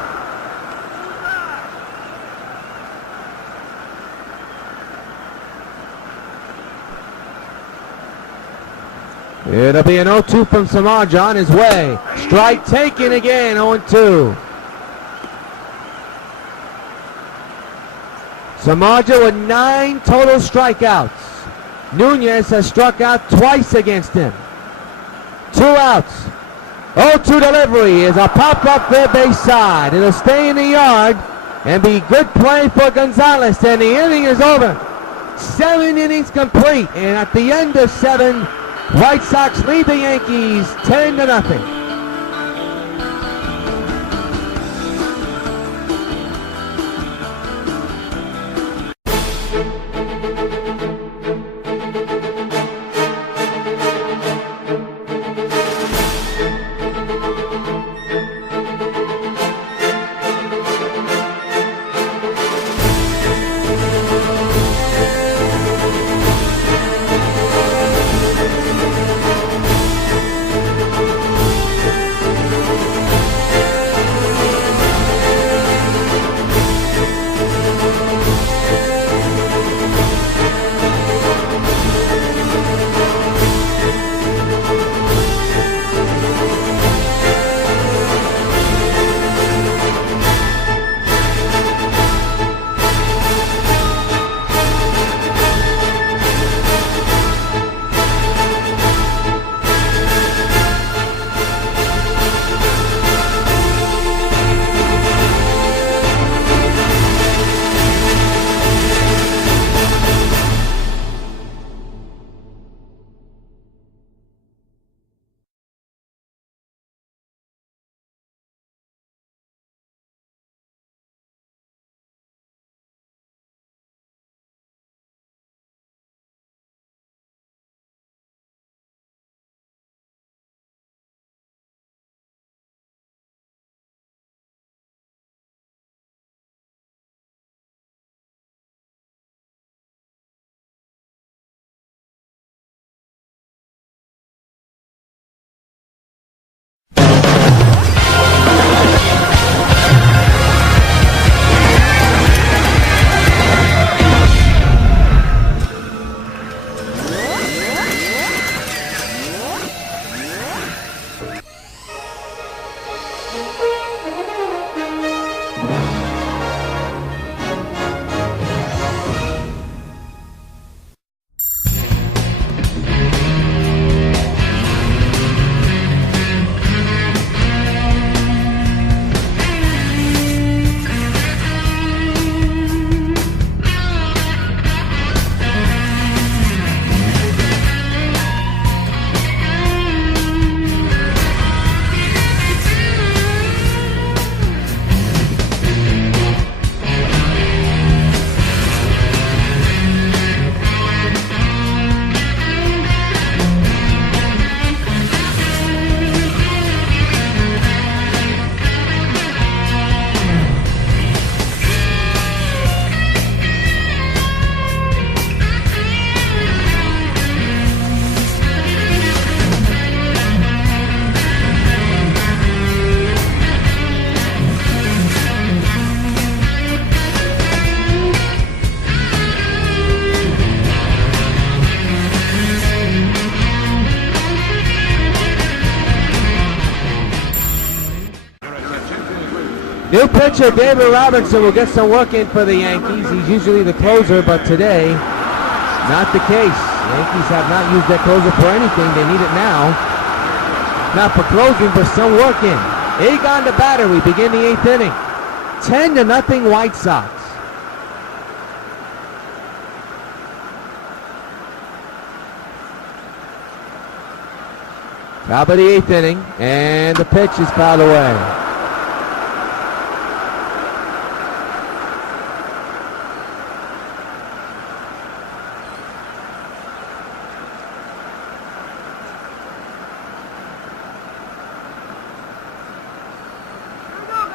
It'll be an 0-2 from Samardzija on his way. Strike taken again, 0-2. Samardzija with 9 total strikeouts. Nunez has struck out twice against him. 2 outs. 0-2 delivery is a pop-up third base side. It'll stay in the yard and be good play for Gonzalez. And the inning is over. 7 innings complete. And at the end of 7, White Sox lead the Yankees 10-0. New pitcher David Robertson will get some work in for the Yankees. He's usually the closer, but today, not the case. Yankees have not used their closer for anything. They need it now. Not for closing, but some work in. Egon the batter. We begin the 8th inning. 10-0 White Sox. Top of the 8th inning, and the pitch is fouled away.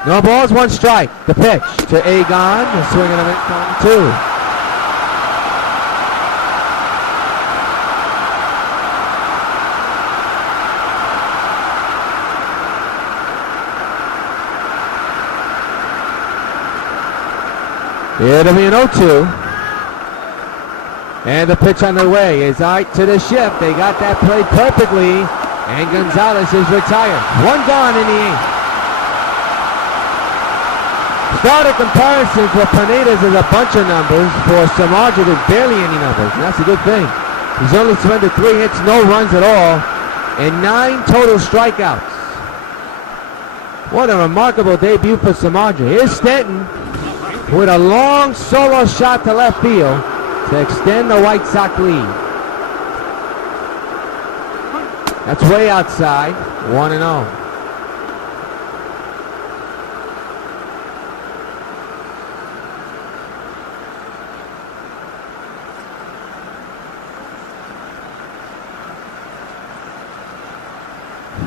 No balls, 1 strike. The pitch to Egon, the swing and a miss on 2. It'll be an 0-2. And the pitch on the way is out to the shift. They got that played perfectly. And Gonzalez is retired. 1 gone in the 8th. Starter comparisons with Pineda's is a bunch of numbers. For Samardzija, there's barely any numbers. And that's a good thing. He's only surrendered 3 hits, no runs at all, and 9 total strikeouts. What a remarkable debut for Samardzija. Here's Stanton with a long solo shot to left field to extend the White Sox lead. That's way outside, 1-0.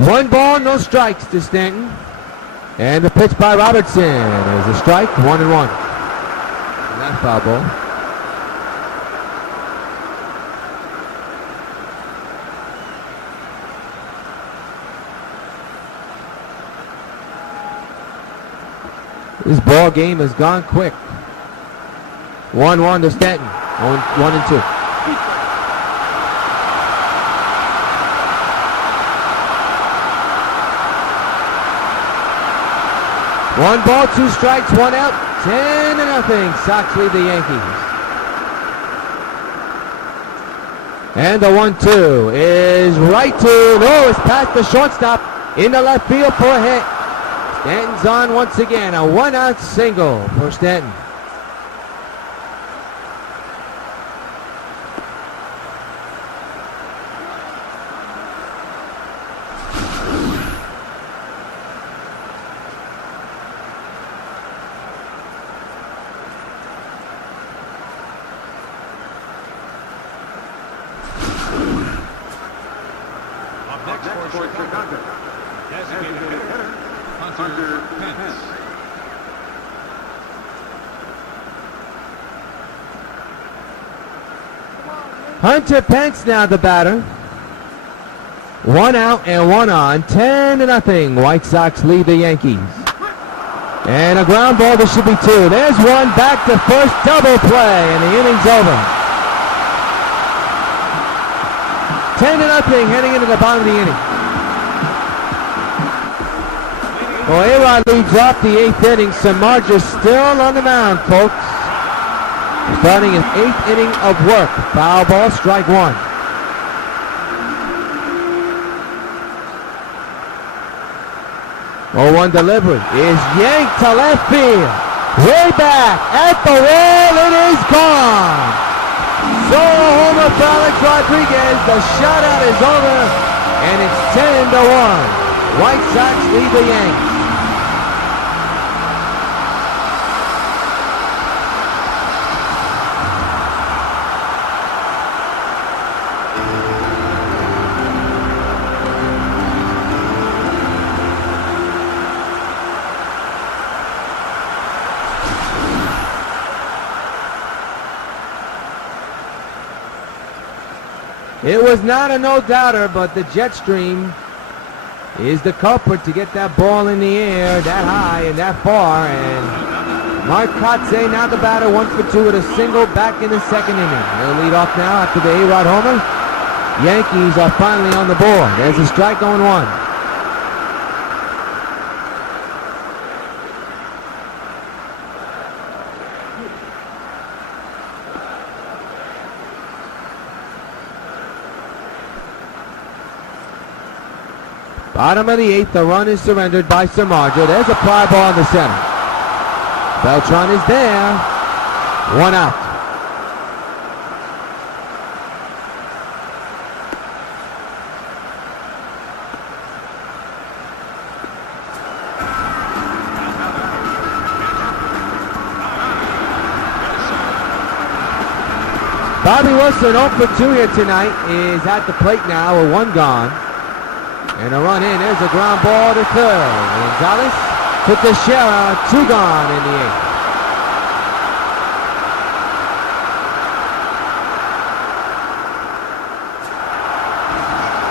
One ball, no strikes to Stanton. And the pitch by Robertson is a strike, 1-1. That foul ball. This ball game has gone quick. 1-1 to Stanton. 1-2. One ball, 2 strikes, 1 out. 10-0. Sox lead the Yankees. And the 1-2 is right to, no, it's past the shortstop in the left field for a hit. Stanton's on once again, a 1-out single for Stanton. Hunter Pence now the batter. 1 out and 1 on. 10-0. White Sox lead the Yankees. And a ground ball. This should be 2. There's one back to first. Double play. And the inning's over. 10-0 heading into the bottom of the inning. Well, A-Rod leads off the 8th inning. Samardzija still on the mound, folks. Starting his 8th inning of work. Foul ball, strike 1. Oh, 1 delivery is yanked to left field. Way back at the wall, it is gone. Solo homer for Alex Rodriguez. The shutout is over, and it's 10-1. White Sox lead the Yankees. It was not a no-doubter, but the jet stream is the culprit to get that ball in the air that high and that far. And Mark KOTSAY now the batter, 1 for 2 with a single back in the 2nd inning. They'll lead off now after the A-Rod homer. Yankees are finally on the board. There's a strike on 1. Bottom of the 8th, the run is surrendered by Samardzija. There's a fly ball in the center. Beltran is there. 1 out. Bobby Wilson 0 for 2 here tonight is at the plate now with 1 gone. And a run in. There's a ground ball to third. Gonzalez to Teixeira. 2 gone in the 8th.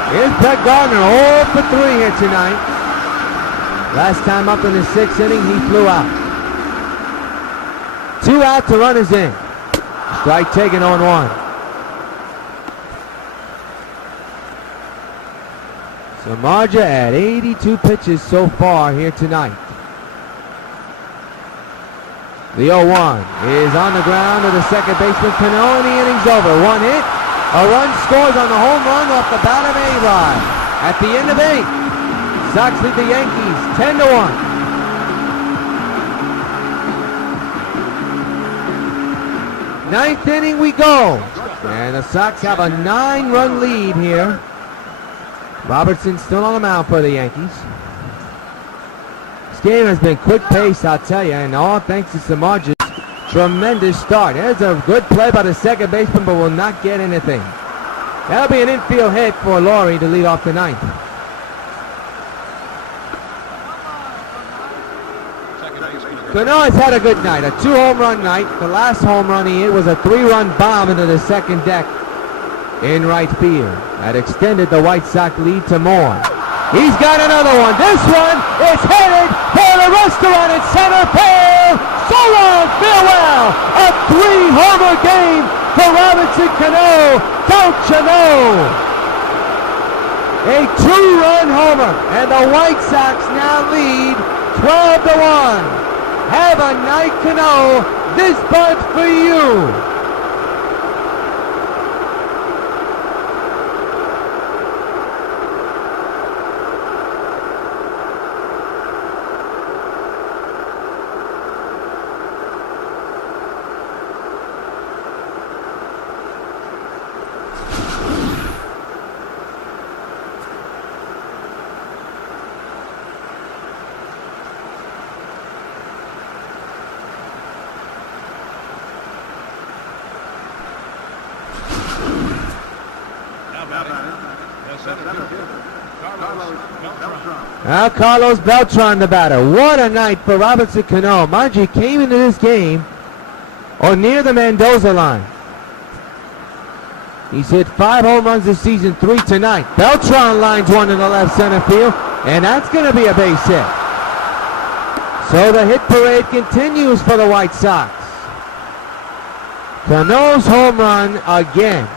Here's Brett Gardner 0 for 3 here tonight. Last time up in the 6th inning, he flew out. 2 out to runners in. Strike taken on 1. Samardzija at 82 pitches so far here tonight. The 0-1 is on the ground to the second baseman CANO, and the inning's over. 1 hit. A run scores on the home run off the bat of A-Rod. At the end of 8, Sox lead the Yankees 10-1. Ninth inning we go. And the Sox have a 9-run lead here. Robertson still on the mound for the Yankees. This game has been quick pace, I'll tell you, and all thanks to Samardzija's tremendous start. There's a good play by the second baseman, but will not get anything. That'll be an infield hit for Laurie to lead off the 9th. CANO has had a good night, a 2-home run night. The last home run he hit was a 3-run bomb into the second deck in right field. That extended the White Sox lead to more. He's got another one. This one is headed for the restaurant in center field. So long, farewell. A 3-homer game for Robinson CANO. Don't you know? A 2-run homer, and the White Sox now lead 12-1. Have a night, CANO. This bud's for you. Now Carlos Beltran, the batter. What a night for Robinson CANO. Mind you, he came into this game or near the Mendoza line. He's hit 5 home runs this season, 3 tonight. Beltran lines 1 in the left center field, and that's going to be a base hit. So the hit parade continues for the White Sox. CANO's home run again.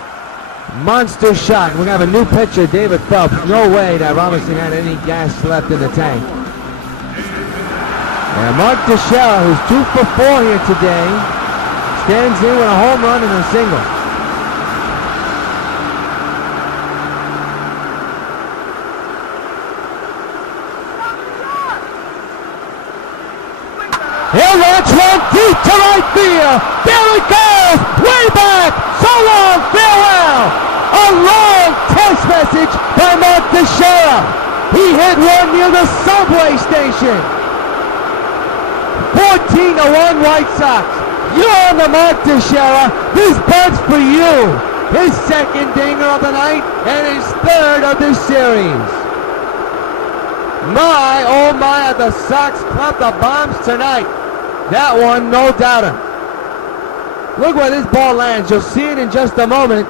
Monster shot. We're going to have a new pitcher, David Phelps. No way that Robinson had any gas left in the tank. And Mark Teixeira, who's 2 for 4 here today, stands in with a home run and a single. He'll launch one deep to right field. There it goes. Way back. So long. Farewell. A long text message by Mark Teixeira. He hit one near the subway station. 14-1 White Sox. You're on the Mark Teixeira. This bud's for you. His second dinger of the night and his 3rd of this series. My, oh my, the Sox clapped the bombs tonight. That one, no doubter. Look where this ball lands. You'll see it in just a moment.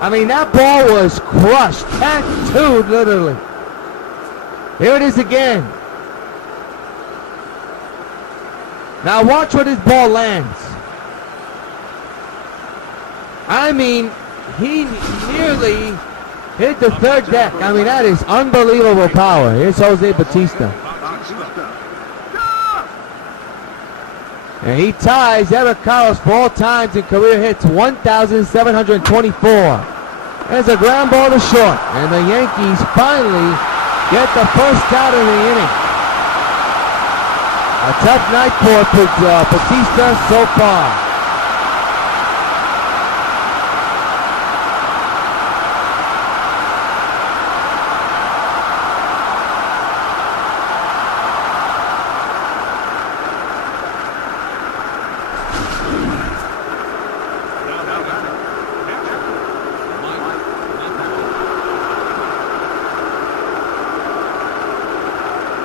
I mean, that ball was crushed, tattooed, literally. Here it is again. Now watch where this ball lands. I mean, he nearly hit the 3rd deck. I mean, that is unbelievable power. Here's Jose Bautista. And he ties Eric Carlos for all times in career hits, 1,724. There's a ground ball to short, and the Yankees finally get the first out of the inning. A tough night for Bautista so far.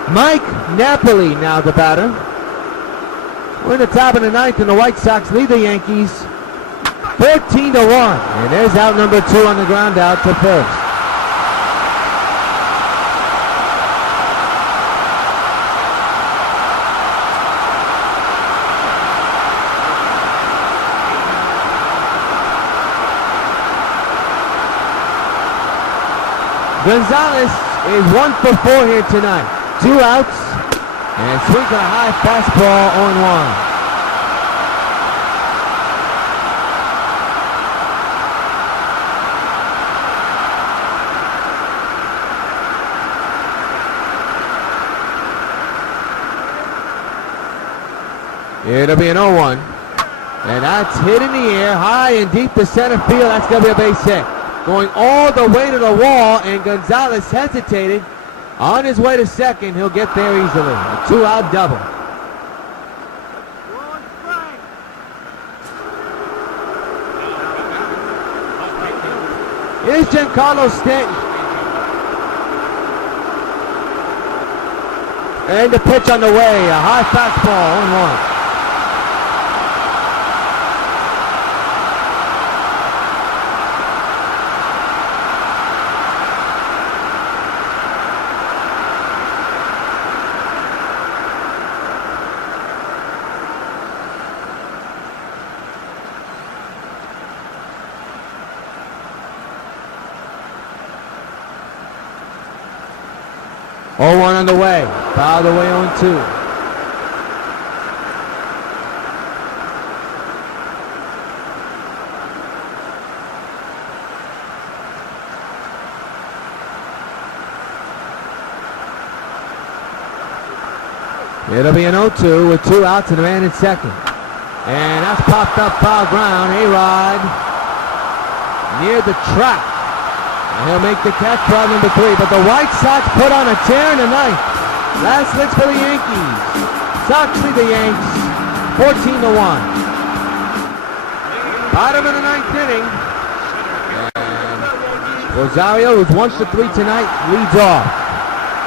Mike Napoli now the batter. We're in the top of the ninth, and the White Sox lead the Yankees 14-1. And there's out number 2 on the ground out to first. Gonzalez is 1 for 4 here tonight. 2 outs, and swings a high fastball on 1. It'll be an 0-1, and that's hit in the air, high and deep to center field. That's going to be a base hit. Going all the way to the wall, and Gonzalez hesitated. On his way to second, he'll get there easily. A 2-out double. Here's Giancarlo Stanton. And the pitch on the way. A high fastball, 1-1. On the way. Foul the way 0-2. It'll be an 0-2 with 2 outs and a man in second. And that's popped up foul ground. A-Rod near the track. And he'll make the catch for out number 3. But the White Sox put on a tear in the ninth. Last hits for the Yankees. Sox lead the Yanks 14-1. Bottom of the ninth inning. And Rosario, who's 1 for 3 tonight, leads off.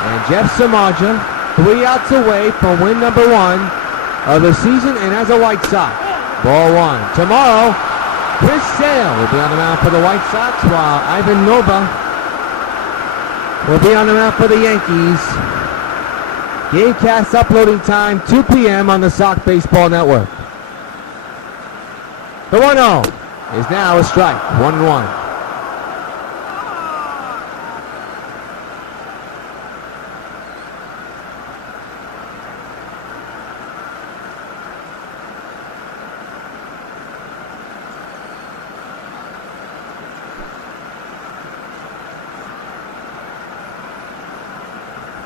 And Jeff Samardzija, 3 outs away from win number 1 of the season, and as a White Sox. Ball 1. Tomorrow, Chris Sale will be on the mound for the White Sox, while Ivan Nova will be on the mound for the Yankees. Gamecast uploading time 2 p.m. on the Sox Baseball Network. The 1-0 is now a strike, 1-1.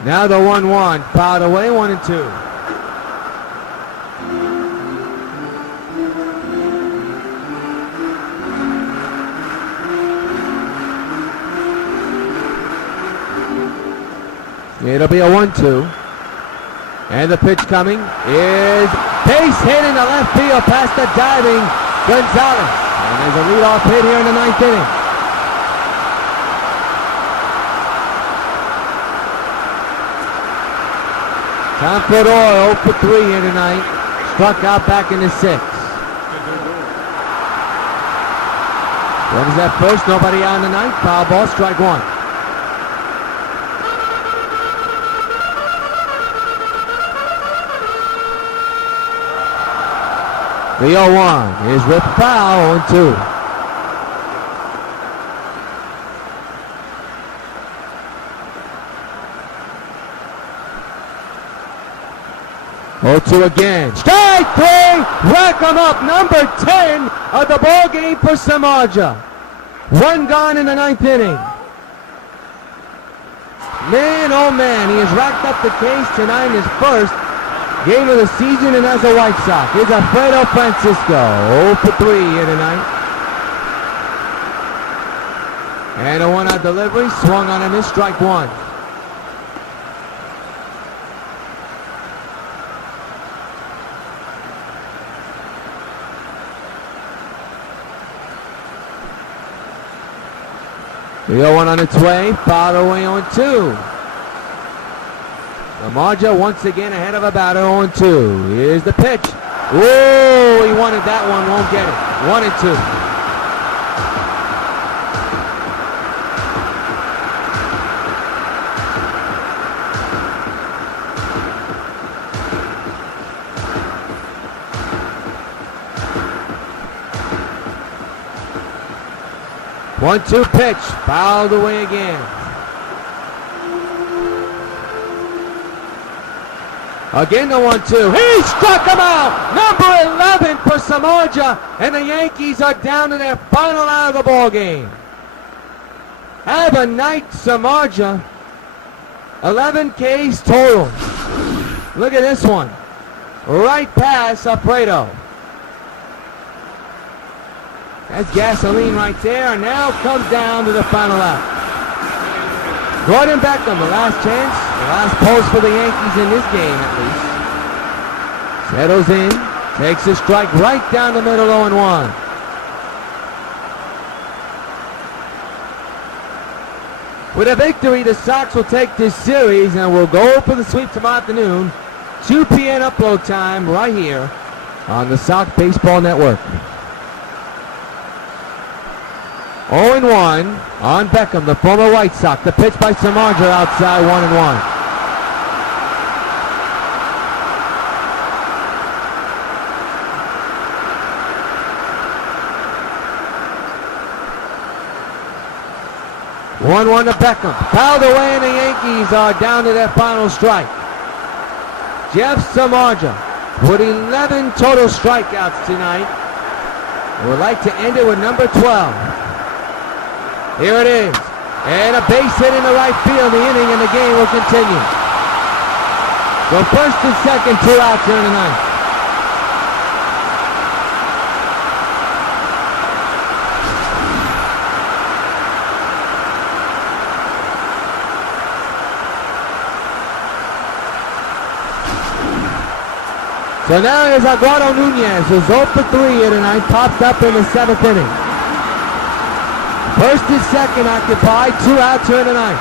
Now the 1-1, fouled away, 1-2. It'll be a 1-2. And the pitch coming is base hit in the left field past the diving Gonzalez. And there's a leadoff hit here in the ninth inning. Tom Fedora 0 for 3 here tonight. Struck out back in the 6th. Runs that first, nobody out in the ninth. Foul ball, strike 1. The 0-1 is with foul, 0-2. Again. Strike 3! Rack him up, number 10 of the ball game for Samardzija. One gone in the ninth inning. Man, oh man, he has racked up the case tonight in his first game of the season and as a White Sox. Here's Alfredo Francisco, 0 for 3 here tonight. And a one-out delivery, swung on a miss, strike one. The 0-1 on its way, fouled away 0-2. Samardzija once again ahead of a batter, 0-2. Here's the pitch. Oh, he wanted that one, won't get it. 1-2. 1-2 pitch, fouled away again. Again the 1-2. He struck him out! Number 11 for Samardzija, and the Yankees are down to their final out of the ball game. Have a night, Samardzija. 11 Ks total. Look at this one. Right past Alfredo. That's gasoline right there, and now comes down to the final out. Gordon Beckham, the last chance, the last post for the Yankees in this game at least. Settles in, takes a strike right down the middle, 0-1. With a victory, the Sox will take this series and will go for the sweep tomorrow afternoon. 2 p.m. upload time right here on the Sox Baseball Network. 0-1 on Beckham, the former White Sox. The pitch by Samardzija outside, 1-1. One to Beckham. Fouled away, and the Yankees are down to their final strike. Jeff Samardzija with 11 total strikeouts tonight. Would like to end it with number 12. Here it is. And a base hit in the right field. The inning and the game will continue. So first and second, 2 outs here in the ninth. So now here's Eduardo Nunez, who's 0 for 3 here tonight, popped up in the 7th inning. First and second occupied, 2 outs here in the ninth.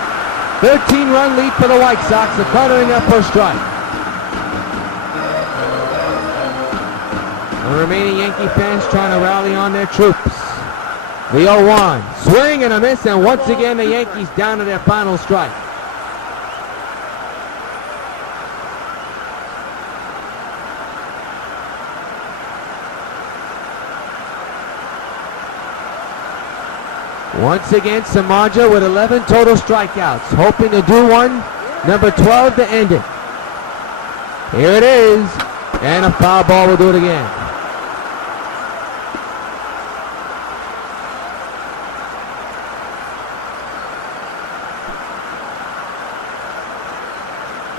13-run lead for the White Sox, a runner in their first strike. The remaining Yankee fans trying to rally on their troops. The 0-1, swing and a miss, and once again the Yankees down to their final strike. Once again, Samardzija with 11 total strikeouts, hoping to do one, number 12 to end it. Here it is, and a foul ball will do it again.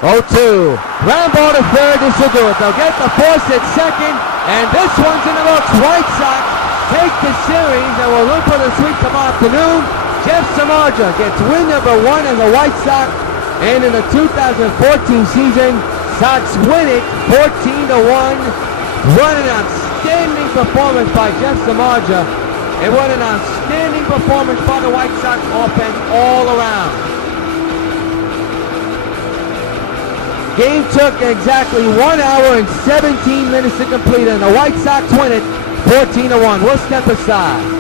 Oh, 2, ground ball to third, this will do it. They'll get the force at second, and this one's in the books. White Sox take the series and will look for the sweep tomorrow afternoon. Jeff Samardzija gets win number 1 as a White Sox, and in the 2014 season, Sox win it 14-1. What an outstanding performance by Jeff Samardzija, and what an outstanding performance by the White Sox offense all around. Game took exactly 1 hour and 17 minutes to complete, and the White Sox win it 14-1. We'll step aside.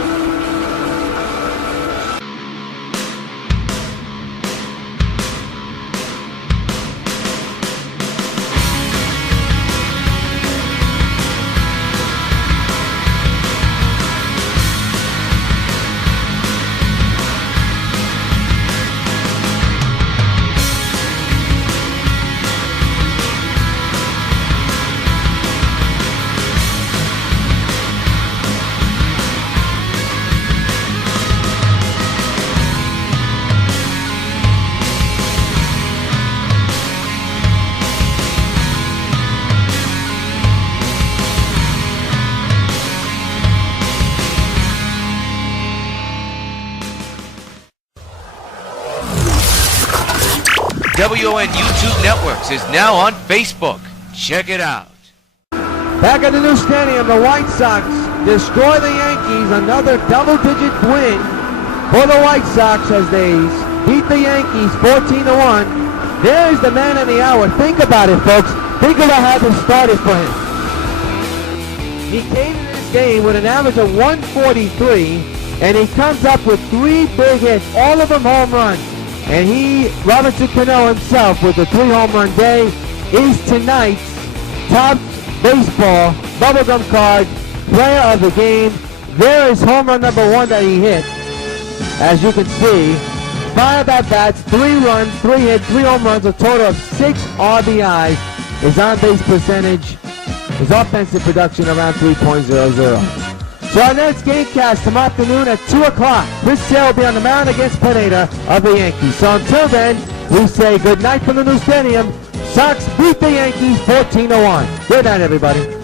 WON YouTube Networks is now on Facebook. Check it out. Back at the new stadium, the White Sox destroy the Yankees. Another double-digit win for the White Sox as they beat the Yankees 14-1. There's the man of the hour. Think about it, folks. Think about how this started for him. He came in this game with an average of 143, and he comes up with 3 big hits, all of them home runs. And Robinson Cano himself, with a 3 home run day, is tonight's top baseball bubblegum card player of the game. There is home run number 1 that he hit. As you can see, 5 at-bats, 3 runs, 3 hits, 3 home runs, a total of 6 RBIs. His on-base percentage, his offensive production around 3.00. So our next game cast tomorrow afternoon at 2 o'clock. Chris Sale will be on the mound against Pineda of the Yankees. So until then, we say good night from the new stadium. Sox beat the Yankees 14-1. Good night, everybody.